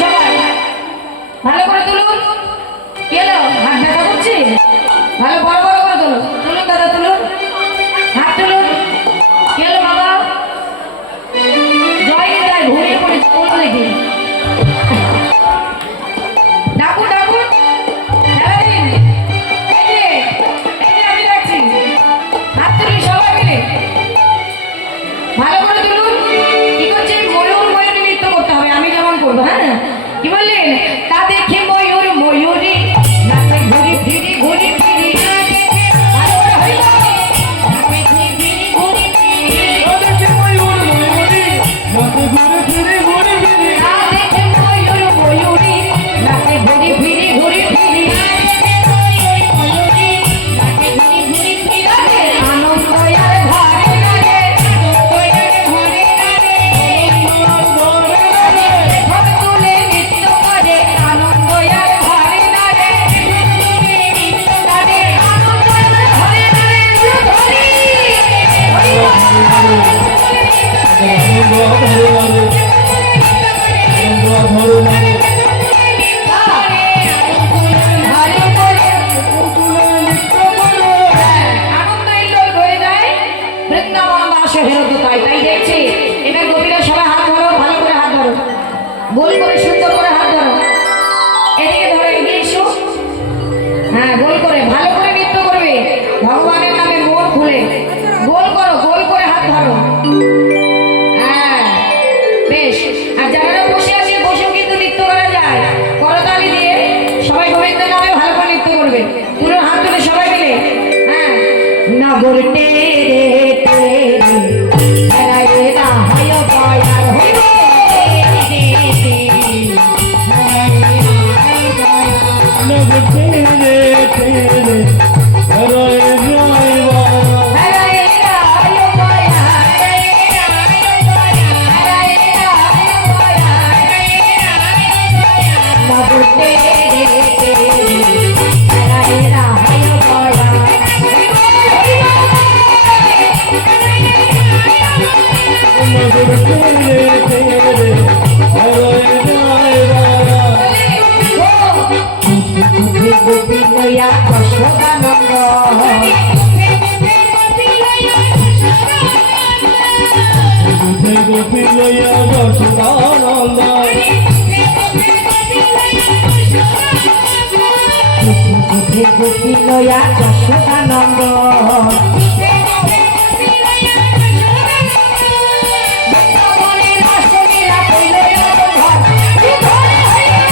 সবাই ভালো করে তুলুন। কি হলো, হাত দেখা করছি? ভালো বড় বড় করে তুলুন, তুলুন দাদা তুলুন, হাত তুলুন। কি হলো বাবা, জয় নিতাই, ঘুমিয়ে পড়েছি, তুলুন দেখি। ডাকুন ডাকুন, খেলা দিন। এই যে আমি ডাকছি, হাত তুলি সবাই মিলে, ভালো করে তুলুন। কি করছে, ময়ূর ময়ূরী নৃত্য করতে হবে, আমি যেমন করবো। হ্যাঁ, কি বললেন? তা দেখে ময়ূর ময়ূরী নাচে ঘুরি ফিরি ঘুরি ফিরি। ভালো করে হইল, নাচে ঘুরি ফিরি ঘুরি ফিরি। দেখে ময়ূর ময়ূরী নাচে ঘুরে ফিরে ঘুরে ফিরে তা দেখে ময়ূর ময়ূরী নাচে ঘুরি ফিরি ঘুরি ফিরি। আনন্দ আর ঘরে লাগে, ঘর তুলে নৃত্য করে। আনন্দ আর ঘরে লাগে, আনন্দ আর ঘরে লাগে। ধরি ভালো করে আনন্দ ইল্লোল হয়ে যায়, বৃন্দাবন বাস হেরত তাই। তাই দেখছি এবার গোপীরা সবাই হাত ধরো, ভালো করে হাত ধরো, গোল করে সুন্দর করে হাত ধরো। এদিকে ধরো, এগিয়ে এসো। হ্যাঁ, গোল করে ভালো করে নৃত্য করবে, ভগবানের নামে মন খুলে গোল করো, গোল করে হাত ধরো। হ্যাঁ বেশ। আর যারা বসে আছে, বসেও কিন্তু নৃত্য করা যায়, করতালি দিয়ে সবাই গোবিন্দের নামে ভালো করে নৃত্য করবে। তুলো হাত তুলে সবাই মিলে। হ্যাঁ, নগর টেরে টেরে এরা এরা হয় বয়ার হইব। নগ তেরে তেরে হরে রাইবা এরা এরা হয় বয়ার, এরা এরা হয় বয়ার। নগর টেরে টেরে এরা এরা হয় বয়ার। নগ তেরে তেরে হরে রাইবা গোপী লইয়া যশোদানন্দ, গোপী লইয়া যশোদানন্দ গোপী লইয়া যশোদানন্দ। বৃন্দাবনের রাসলীলা কইল এমন ঘর, কি ঘরে হইল?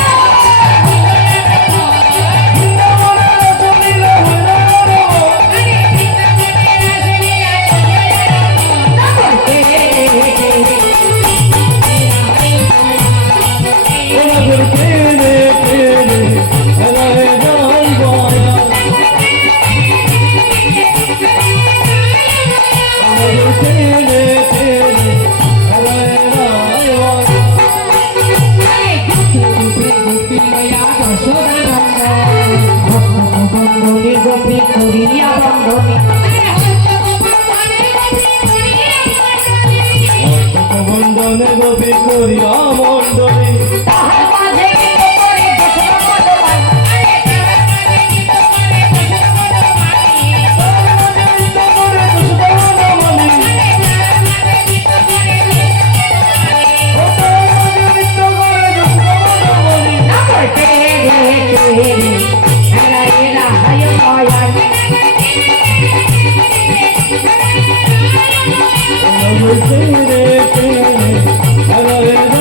নগ তেরে তেরে হরে রাইবা নগ তেরে তেরে হরে রাইবা বন্ধনী গোপী করিয়া বন্ধনী, বন্দনে গোপী করিয়া মণ্ডলী তাহার মাঝে গীত করে যশোদানন্দ গান। নগর টেরে টেরে এরা এরা হয় বয়ার। নগ তেরে তেরে হরে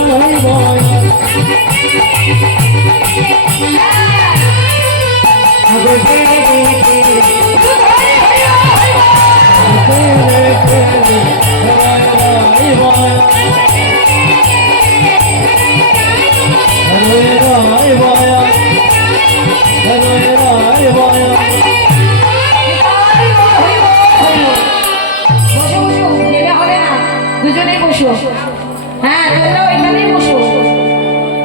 রাইবা নগর টেরে টেরে তেরে তেরে হরে রাইবা হরে রাইবা হরে রাইবা বসো বসো, গেলে হবে না, দুজনেই বসো। হ্যাঁ, তোমরাও এখানেই বসো,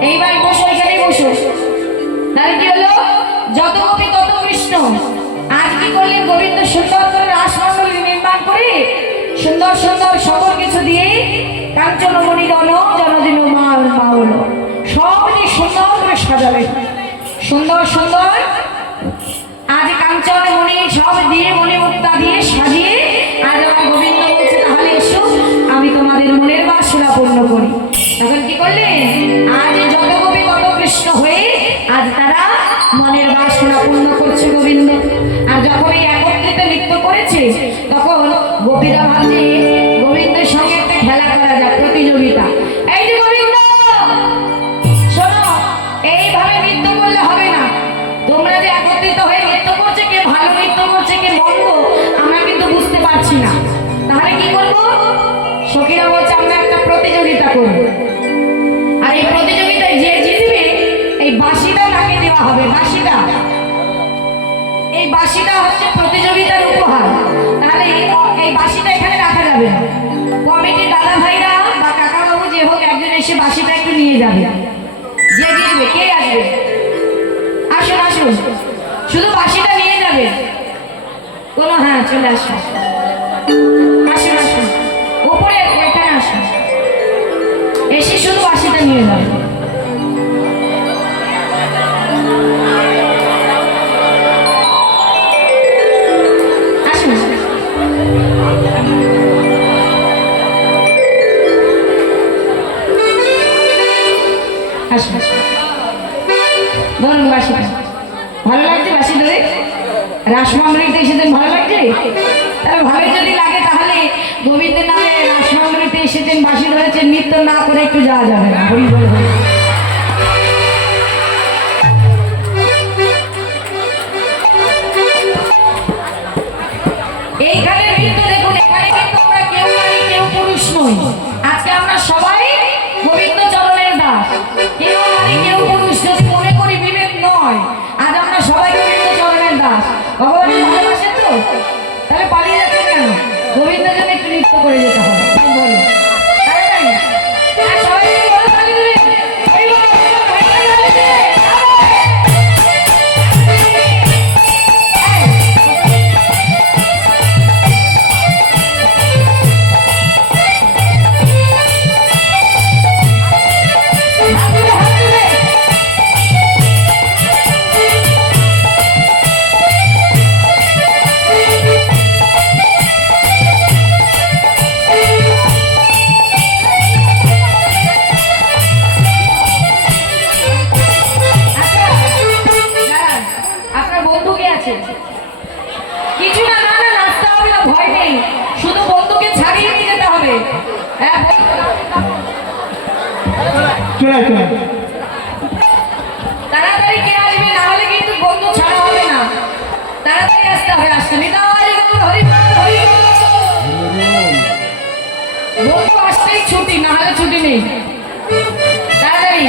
এইবার বসো, এখানেই বসো। তাহলে কি হলো, যত গোপী তত কৃষ্ণ। আজ কি করলেন, গোবিন্দ সুন্দর করে রাসমণ্ডলী নির্মাণ করে সুন্দর সুন্দর সকল কিছু দিয়ে কাঞ্চনমণি গণ জনদিন মাল মাউল সব সাজাবে সুন্দর সুন্দর আজ কাঞ্চন মণি সব দিয়ে মণি মুক্তা দিয়ে সাজিয়ে আজ আমার গোবিন্দ বলছে তাহলে এসো আমি তোমাদের মনের বাসনা পূর্ণ করি। তখন কি করলেন আজ যত গোপী কত কৃষ্ণ হয়ে আজ তারা মনের বাসনা পূর্ণ করছে গোবিন্দ। আর যখন এই একত্রিত নৃত্য করেছে তখন গোপীরা ভাবছে গোবিন্দের সঙ্গে একটা খেলা করা যায় প্রতিযোগিতা। এই যে গোবিন্দ শোনো এইভাবে নৃত্য করলে হবে না, তোমরা যে একত্রিত হয়ে নৃত্য করছে কে ভালো নৃত্য করছে কে মন্দ আমরা কিন্তু বুঝতে পারছি না। তাহলে কি করবো সখীরা বলছে আমরা একটা প্রতিযোগিতা করব আর এই প্রতিযোগিতায় যে জিতবে এই বাঁশিটা তাকে দেওয়া হবে। বাঁশিটা এই বাঁশিটা হচ্ছে প্রতিযোগিতার উপহার। তাহলে এই বাঁশিটা এখানে রাখা যাবে না, কমিটির দাদা ভাইরা বা কাকাবাবু যে হোক একজন এসে বাঁশিটা একটু নিয়ে যাবে। যে জিতবে কে আসবে আসুন আসুন শুধু বাঁশিটা নিয়ে যাবে কোনো হ্যাঁ চলে আসুন আসুন আসুন উপরে এখানে আসুন এসে শুধু বাঁশিটা নিয়ে যাবে। আসুন আসুন ধরুন বাঁশিটা ভালো লাগছে বাঁশি ধরে রাসমন্ডলীতে এসেছেন ভালো লাগছে তাহলে ভালো যদি লাগে তাহলে গোবিন্দের নামে রাসমন্ডলীতে এসেছেন বাঁশি ধরেছেন নৃত্য না করে একটু যাওয়া যাবে না। হরি বল হরি। এইখানে নৃত্য দেখুন এখানে কিন্তু আমরা কেউ নারী কেউ পুরুষ নই, আজকে আমরা সবাই গোবিন্দ চরণের দাস, কেউ নারী কেউ পুরুষ যদি মনে করি বিবেক নয়, আজ আমরা সবাই গোবিন্দ চরণের দাস। ভগবানের ভালোবাসেন তো তাহলে পালিয়ে যাচ্ছেন কেন? গোবিন্দের জন্য একটু নৃত্য করে যেতে হবে বলো তাই তাই আর সবাই মিলে বলো তালি দেবে এই বলো কিছু না না না নাচতে হবে না ভয় নেই শুধু বন্ধুকে ছাড়িয়ে নিয়ে যেতে হবে। হ্যাঁ চলে চলে তাড়াতাড়ি কে আসবে না হলে কিন্তু বন্ধু ছাড়া হবে না, তাড়াতাড়ি আসতে হবে। আসতে বন্ধু আসতেই ছুটি না হলে ছুটি নেই তাড়াতাড়ি।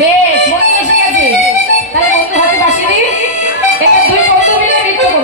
বেশ বন্ধু এসে গেছে তাহলে বন্ধু হাতে বাসি দিই এবার দুই বন্ধু মিলে নৃত্য করো।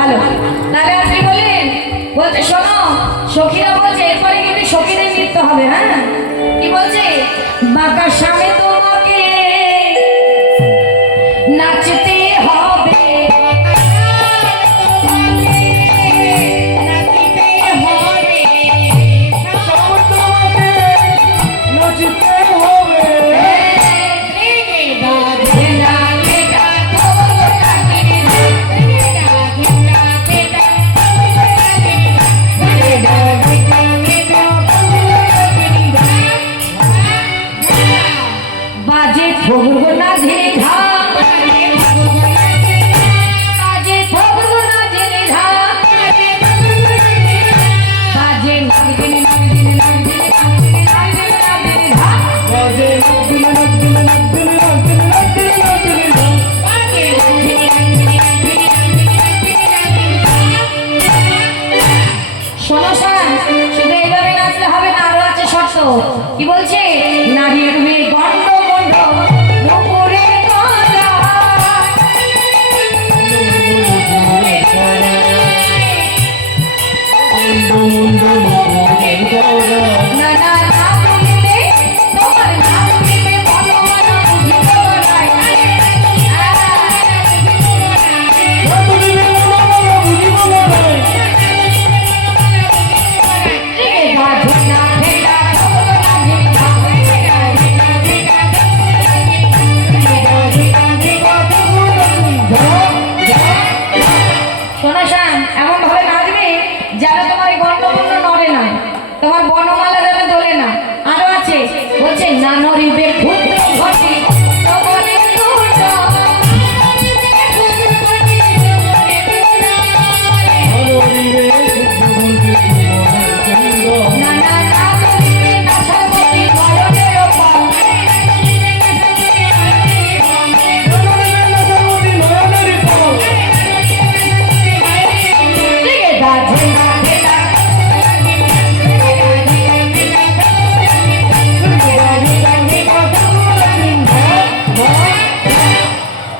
ভালো। তাহলে আজকে বললেন, বলছে শোনো, সখীরা বলছে এরপরে কিন্তু সখীদের নৃত্য হবে। হ্যাঁ, কি বলছে? বাঁকা সামনে তোমাকে নাচতে হবে, বাজে ভগবান ধীরে ধা, বাজে ভগবান ধীরে ধা, বাজে নাগিনে নাগিনে নাগিনে নাগিনে নাগিনে নাগিনে ধা, বাজে নাগিনে নাগিনে নাগিনে নাগিনে নাগিনে নাগিনে ধা, বাজে নাগিনে নাগিনে নাগিনে নাগিনে নাগিনে ধা। শোনো শান, শুধু এইভাবে নাচলে হবে না, আরো আছে শর্ত। কি বলছে? নারীর মেয়ে গন্ড মন্ড নুপুরে গলা, না না না বলিলে তোমার না বলিলে বলো না বুঝিব বলাই, শোনো শান, এমন ভাবে নাচবে যেন তোমার গন্ডমূল্য নড়ে না, তোমার বনমালা যেন দোলে না। আরো আছে, বলছে না নড়িবে ক্ষুদ্র ঘটি তোমারে দুটো, না না না নড়িবে নাশাবতী নয়নের ওপর, দিকে বাজে না ভেলা,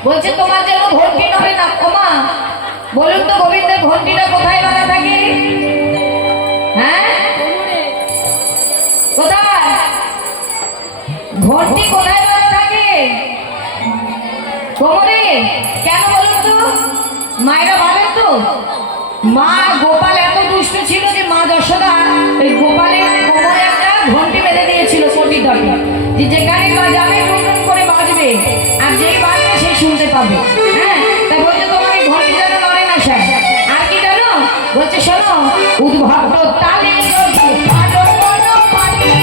বলছে তোমার যেন ঘন্টি নড়ে না। ওমা বলুন তো, গোবিন্দের ঘন্টিটা কোথায় বাঁধা থাকে? হ্যাঁ, কোথায় ঘন্টি কোথায় বাঁধা থাকে? কোমরে। কেন বলুন তো? মায়েরা ভাবেন তো, মা গোপাল এত দুষ্ট ছিল যে মা যশোদা ওই গোপালের কোমরে একটা ঘন্টি বেঁধে দিয়েছিল কোটি দটে, যে যেখানে যাবে টুনটুন করে বাজবে, আর যেই বাজবে সেই শুনতে পাবে। হ্যাঁ, তাই বলছে তোমার এই ঘন্টি যেন নড়ে না স্যার। আর কি জানো? বলছে শোনো, উদ্ভক্ত তালে যদি ভালো মনো পালি,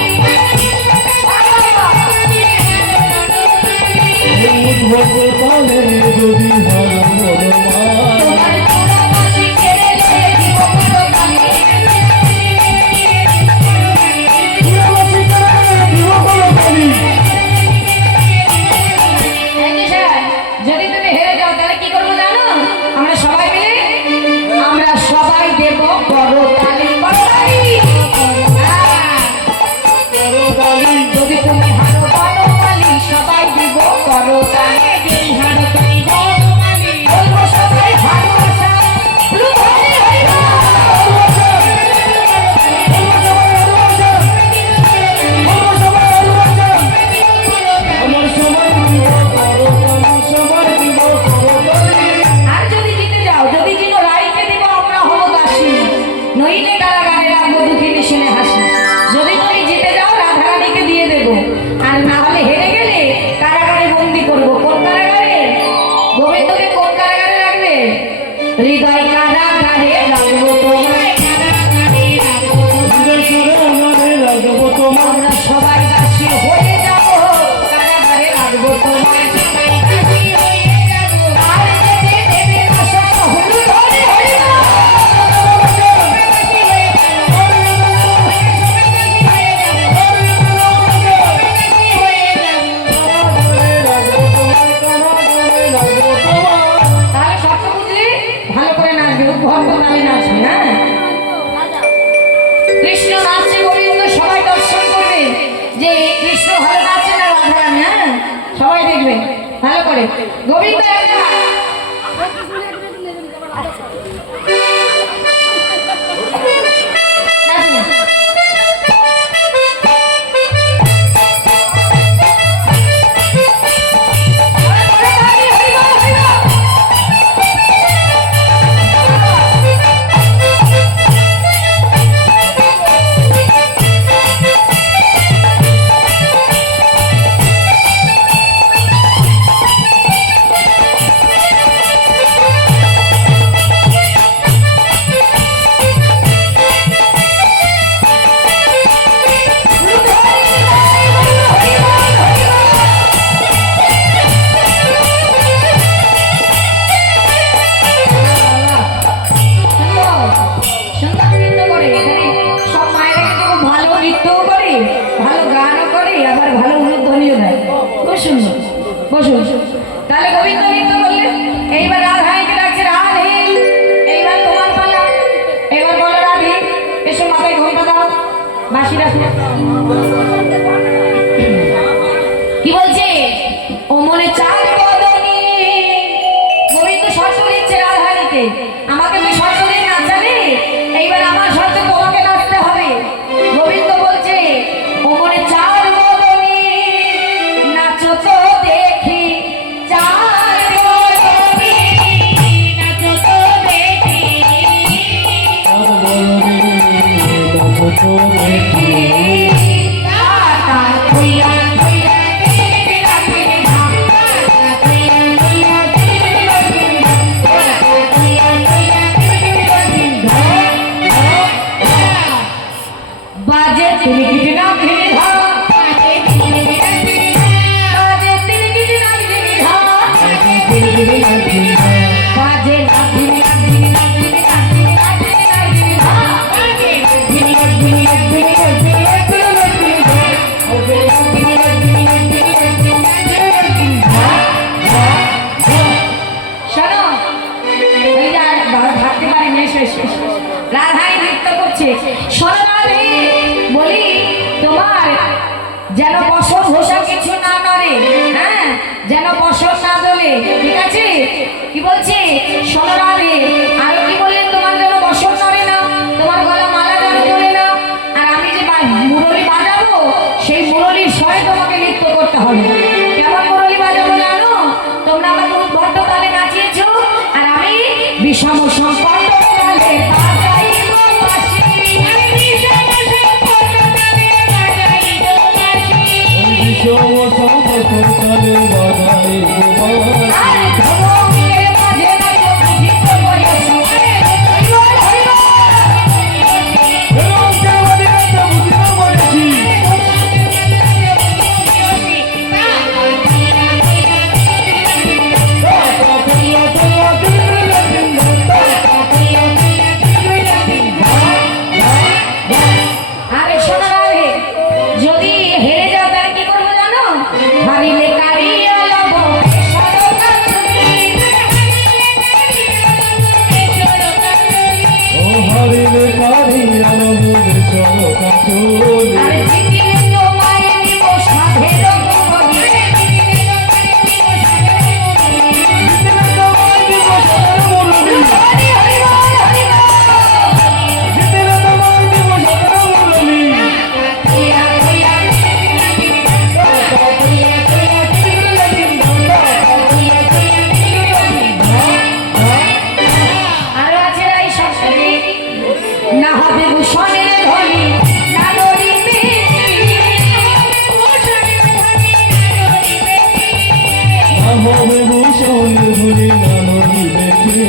তোমার পুরোবাসী ছেড়ে দিয়ে দিব পুরো গালি। এই যে স্যার, যদি তুমি হেরে যাও তাহলে কি করবো জানো? আমরা সবাই মিলে, আমরা সবাই দেব বড় তালি, বড় তালি। হ্যাঁ, যদি তুমি হারো বড় তালি, সবাই দিব বড় তালি। বলবো সবাই ভালোবাসা, হরি হরি বল। আর যদি জিতে যাও, যদি জিনো রাইকে দিব আমরা হব দাসী, নইলে কারাগারে রাখবো দুঃখিনী শুনে হাসি। যদি তুমি জিতে যাও রাধারানীকে দিয়ে দেবো, আর না হলে হেরে গেলে কারাগারে বন্দি করবো। কোন কারাগারে? গোবিন্দকে কোন কারাগারে রাখবে? হৃদয় কারাগারে রাখবো তোমায়, আমরা সবাই দাসী হয়ে যাবো, কারাগারে রাখবো তোমায়। আর যেতে দেবে না সব হলুদ হরি হরি বল। তাহলে শব্দ বুঝলি ভালো করে নাচবে, উদ্ভক্ত তালে নাচবে। হ্যাঁ, কৃষ্ণ নাচছে, গোবিন্দ সবাই দর্শন করবে যে কৃষ্ণ ভালো নাচছে না রাধারানী। হ্যাঁ, সবাই দেখবে ভালো করে। গোবিন্দ একটা বসুন। তাহলে গোবিন্দ নৃত্য করলেন। এইবার রাধারানীকে ডাকছে, রাধে এইবার তোমার পালা। এবার বলো রাধে এসো, মাথায় ঘোমটা দাও, বাঁশি রাখো। কি বলছে? ও মনে চার বদনী। গোবিন্দ শর্ত দিচ্ছে রাধারানীকে, আমাকে তুই শর্ত দিয়ে নাচালে, এইবার আমার শর্তে তোমাকে নাচতে হবে। গোবিন্দ বলছে, ও মনে চার বদনী, নাচো তো দেখি চার বদনী, নাচো তো দেখি। আর বলনি নাচো তো দেখি। কাটা খুইয়া খুইয়া দিলি রাখি ধাম, কাটা খুইয়া খুইয়া দিলি রাখি ধাম, কাটা খুইয়া খুইয়া দিলি রাখি ধাম। বাজে তিলকিট নাম ধীরে ধাম, বাজে তিলকিট নাম ধীরে ধাম, বাজে তিলকিট নাম ধীরে ধাম, বাজে নাম ধীরে নাম ধীরে নাম ধীরে নাম ধীরে নাম ধীরে নাম ধীরে ধাম, বাজে ধীরে ধীরে ধীরে ধীরে শোনো, ওই যে আর ভাবতে পারিনি, এসো এসো এসো। রাধাই নৃত্য করছে। শোনো রাধে, বলি তোমার যেন বসন ঘোষা কিছু না নড়ে, হ্যাঁ, যেন বসন না দোলে, ঠিক আছে? কি বলছে? শোনো রাধে, আরো কি বললেন? তোমার যেন বসন নড়ে না, তোমার গলা মালা যেন দোলে না, আর আমি যে মুরলি বাজাবো সেই মুরলির স্বরে তোমাকে নৃত্য করতে হবে। কেমন মুরলি বাজাবো জানো? তোমরা আমাকে উদ্বদ্ধ তালে নাচিয়েছো, আর আমি বিষম সম্পন্ন তালে বাজাইব বাঁশি, আমি বিষম সম্পন্ন তালে বাজাইব বাঁশি। ওই বিষম সম্পর্ক তালে বাজাই গোপাল। আর ধমকের মাঝে নাই বুঝিত বয়স, হরিবল হরিবল। ধমকের মাঝে একটা বুঝিতে পারছি। আরে শোনো রাধে, যদি হেরে যাও তাহলে কি করবো জানো? হারিলে কারিয়া লব ও হরিলে কারি আমাদের সকাচুলি। আরে জিতিলে তোমায় নিব সাধের গুণী, জিতলে তোমায় দিব সাধের মুরলি। হরি হরি বল হরি বল। জিতলে তোমায় দিব সাধের মুরলি। কুইয়া কুইয়া আরো আছে এই সবসাথী, না হবে ভূষণের ধ্বনি, না নড়িবে না হবে ভূষণের ধুলি না নড়িবে কে।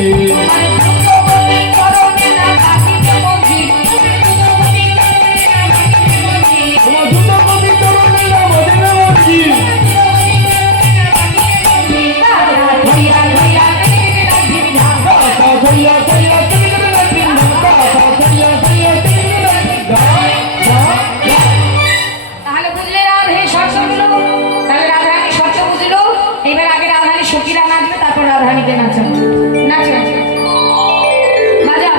আর দ্রুতগতি করণে না কাটিবে মঞ্জিল, তোমার দ্রুত গতি চরণে না বাজিবে বাঁশি। কাটা ধুইয়া ধুইয়া রাধির ধাম। কাটা ধইয়া ধইয়া তিলকিট নাচি ধাম, কাটা ধইয়া ধইয়া তিলকিট নাচি ধাম। তাহলে বুঝলে রাধে শর্তগুলো? তাহলে রাধারানী শর্ত বুঝলো। এবার আগে রাধারানী সখীরা নাচবে, তারপর রাধারানীকে নাচাবে। নাচে বাজাও।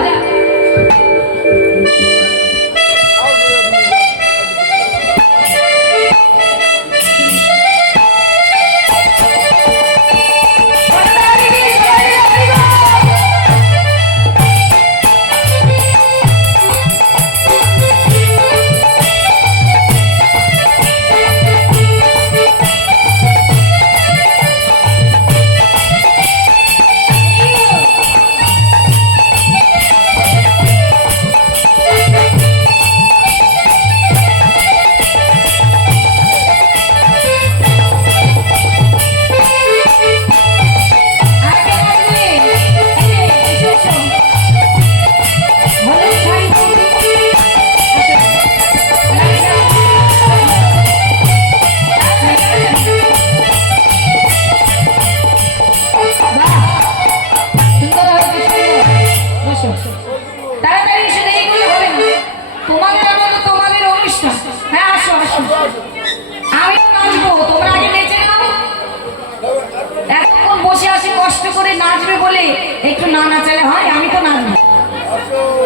না নাচালে হয়? আমি তো নাচবো,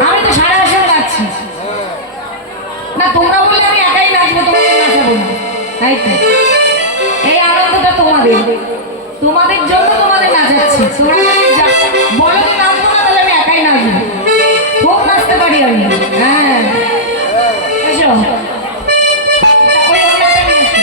আমি তো সারা আসর নাচছি না। তোমরা বললে আমি একাই নাচবো, তোমাদের নাচাবো না, তাই তো? এই আনন্দটা তোমাদের, তোমাদের জন্য তোমাদের নাচাচ্ছি। তোমরা যদি বলো যে নাচবো না, তাহলে আমি একাই নাচবো, খুব নাচতে পারি আমি। হ্যাঁ এসো, ওই অন্যটা নিয়ে এসো।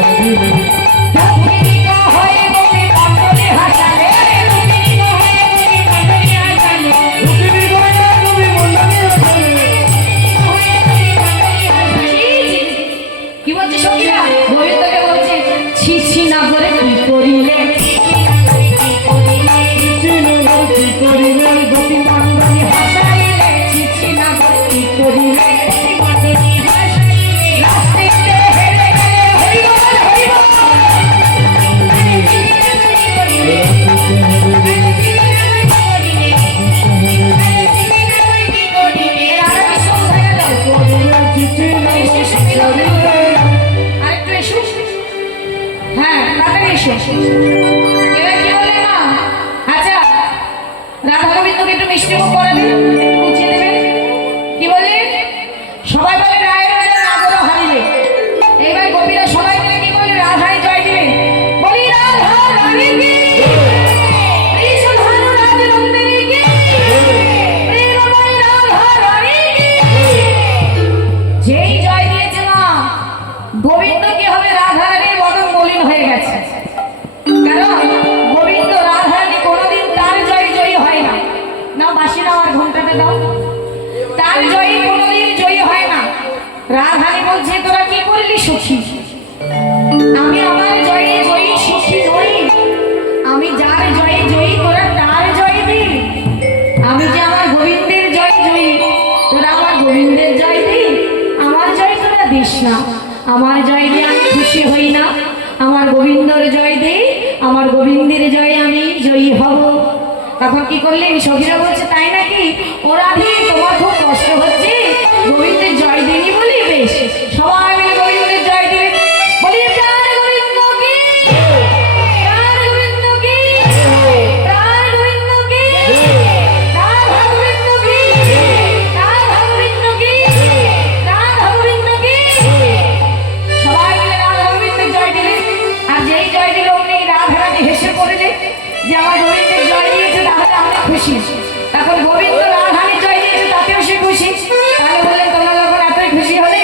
রুক্মিণীকা হয়ে গোপী কান্দরে হাসালে রুক্মিণীকা হয়ে গোপী কান্দরে হাসালে রুক্মিণী গয়না তুমি মন্ডানি হাসালে কি বলছে সখীরা? গোবিন্দকে বলছে ছি ছি না করে কি করিলে চিনগর কি করিলে গোপী কান্দরে হাসাইলে ছি ছি না করে কি করিলে রাস্তিতে হেরে গেলে হরি বল হরি বল। আরেকটু এসো। হ্যাঁ তাড়াতাড়ি এসো। এবার কি বললে মা? আচ্ছা রাধা গোবিন্দকে একটু মিষ্টি মুখ করে দিন, একটু গুছিয়ে দেবেন। কি বললি? সবাই বলে রায়ের রাজা নাগর হারিলে। এইবার গোপীরা সবাই মিলে কি বলে? রাধায় জয় দিবে। বলি রাধা রানী কি ত্রিশূলধর রাজনন্দিনী কি প্রেমময়ী রাধা রানী কি। যেই জয় দিয়েছে মা, গোবিন্দ কি হবে? রাধা রানীর বদন মলিন হয়ে গেছে। কারণ গোবিন্দ রাধা রানী কোনোদিন তার জয়ী হয় না। না বাসি না আমার ঘন্টাতে দাও। তার জয়ী কোনোদিন জয়ী হয় না। রাধারানী বলছে তোরা কি করলি সখী? আমি আমার জয়ী সখী নই। আমি যার জয়ী তোরা তার জয় দি। আমি যে আমার গোবিন্দের জয়ী তোরা আমার গোবিন্দের জয় দি। আমার জয় তোরা দিস না। আমার জয় দিয়ে আমি খুশি হই না। আমার গোবিন্দর জয় দে, আমার গোবিন্দের জয় আমি জয়ী হব। তখন কি করলেন? সখীরা বলছে তাই নাকি? ওরা দিয়ে তোমার খুব কষ্ট হচ্ছে, গোবিন্দের জয় দিনি বলি। বেশ, সবাই মিলে গোবিন্দের জয় দিবে। বলি প্রাণ গোবিন্দ কি, প্রাণ গোবিন্দ কি, প্রাণ গোবিন্দ কি, রাধা গোবিন্দ কি, রাধা গোবিন্দ কি, রাধা গোবিন্দ কি। সবাই মিলে রাধা গোবিন্দের জয় দিলে। আর যেই জয় দিল অমনি রাধা রানী হেসে পড়লে যে আমার গোবিন্দের জয় দিয়েছে তাহলে আমি খুশি। তখন গোবিন্দ রাধারানীর জয় দিয়েছে তাতেও সে খুশি। তাহলে বললেন তোমরা যখন এতই খুশি হলে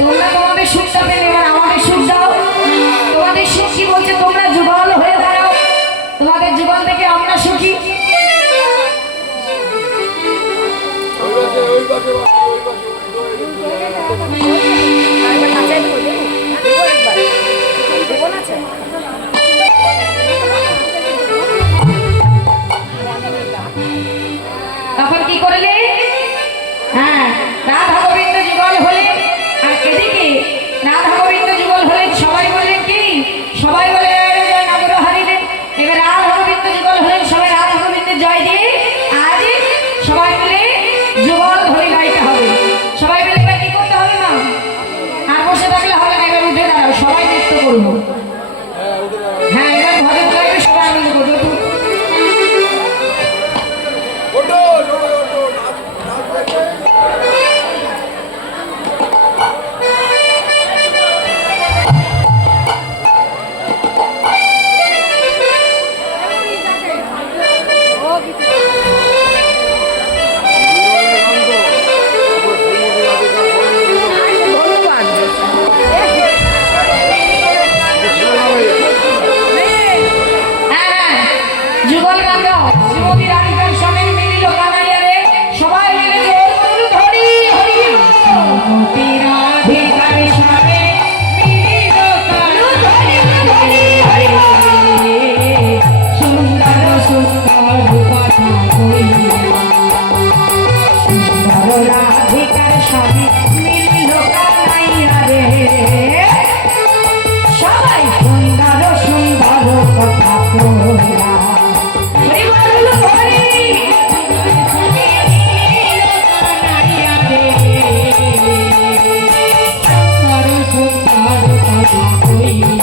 তোমরা তোমাদের সুখটা পেলে, এবার আমাদের সুখ দাও। তোমাদের সুখ কি বলছে? তোমরা যুগল হয়ে দাঁড়াও, তোমাদের যুগল থেকে আমরা সুখী। তখন কি করলে? হ্যাঁ, রাধা গোবিন্দ যুগল হলে। আর এদিকে রাধা গোবিন্দ যুগল হলেন, সবাই বললেন কি? সবাই বলে জয় নাগর হারিলেন। এবার রাধা গোবিন্দ যুগল হলেন, সবাই রাধা গোবিন্দের জয় দিয়ে আজ সবাই মিলে যুগল ধরে গাইতে হবে। সবাই মিলে এবার কি করতে হবে না? আর বসে থাকলে হবে না, এবার উঠে দাঁড়াও, সবাই নৃত্য করবো। হ্যাঁ, এবার ঘরে গাইবে, সবাই আনন্দ করবো। যুগল গান শ্রীমতী রাধিকার সঙ্গে মিলিল কানাইয়া রে। সবাই মিলে জোর করে ধরি হরি শ্রীমতী রাধিকার সঙ্গে মিলিল কানাইয়া ধরি হরি সুন্দর সুন্দর কথা কইলা। সুন্দর রাধিকার সঙ্গে মিলিল কানাইয়া রে। সবাই সুন্দর সুন্দর কথা কইলা। সুন্দর কথা কইলা।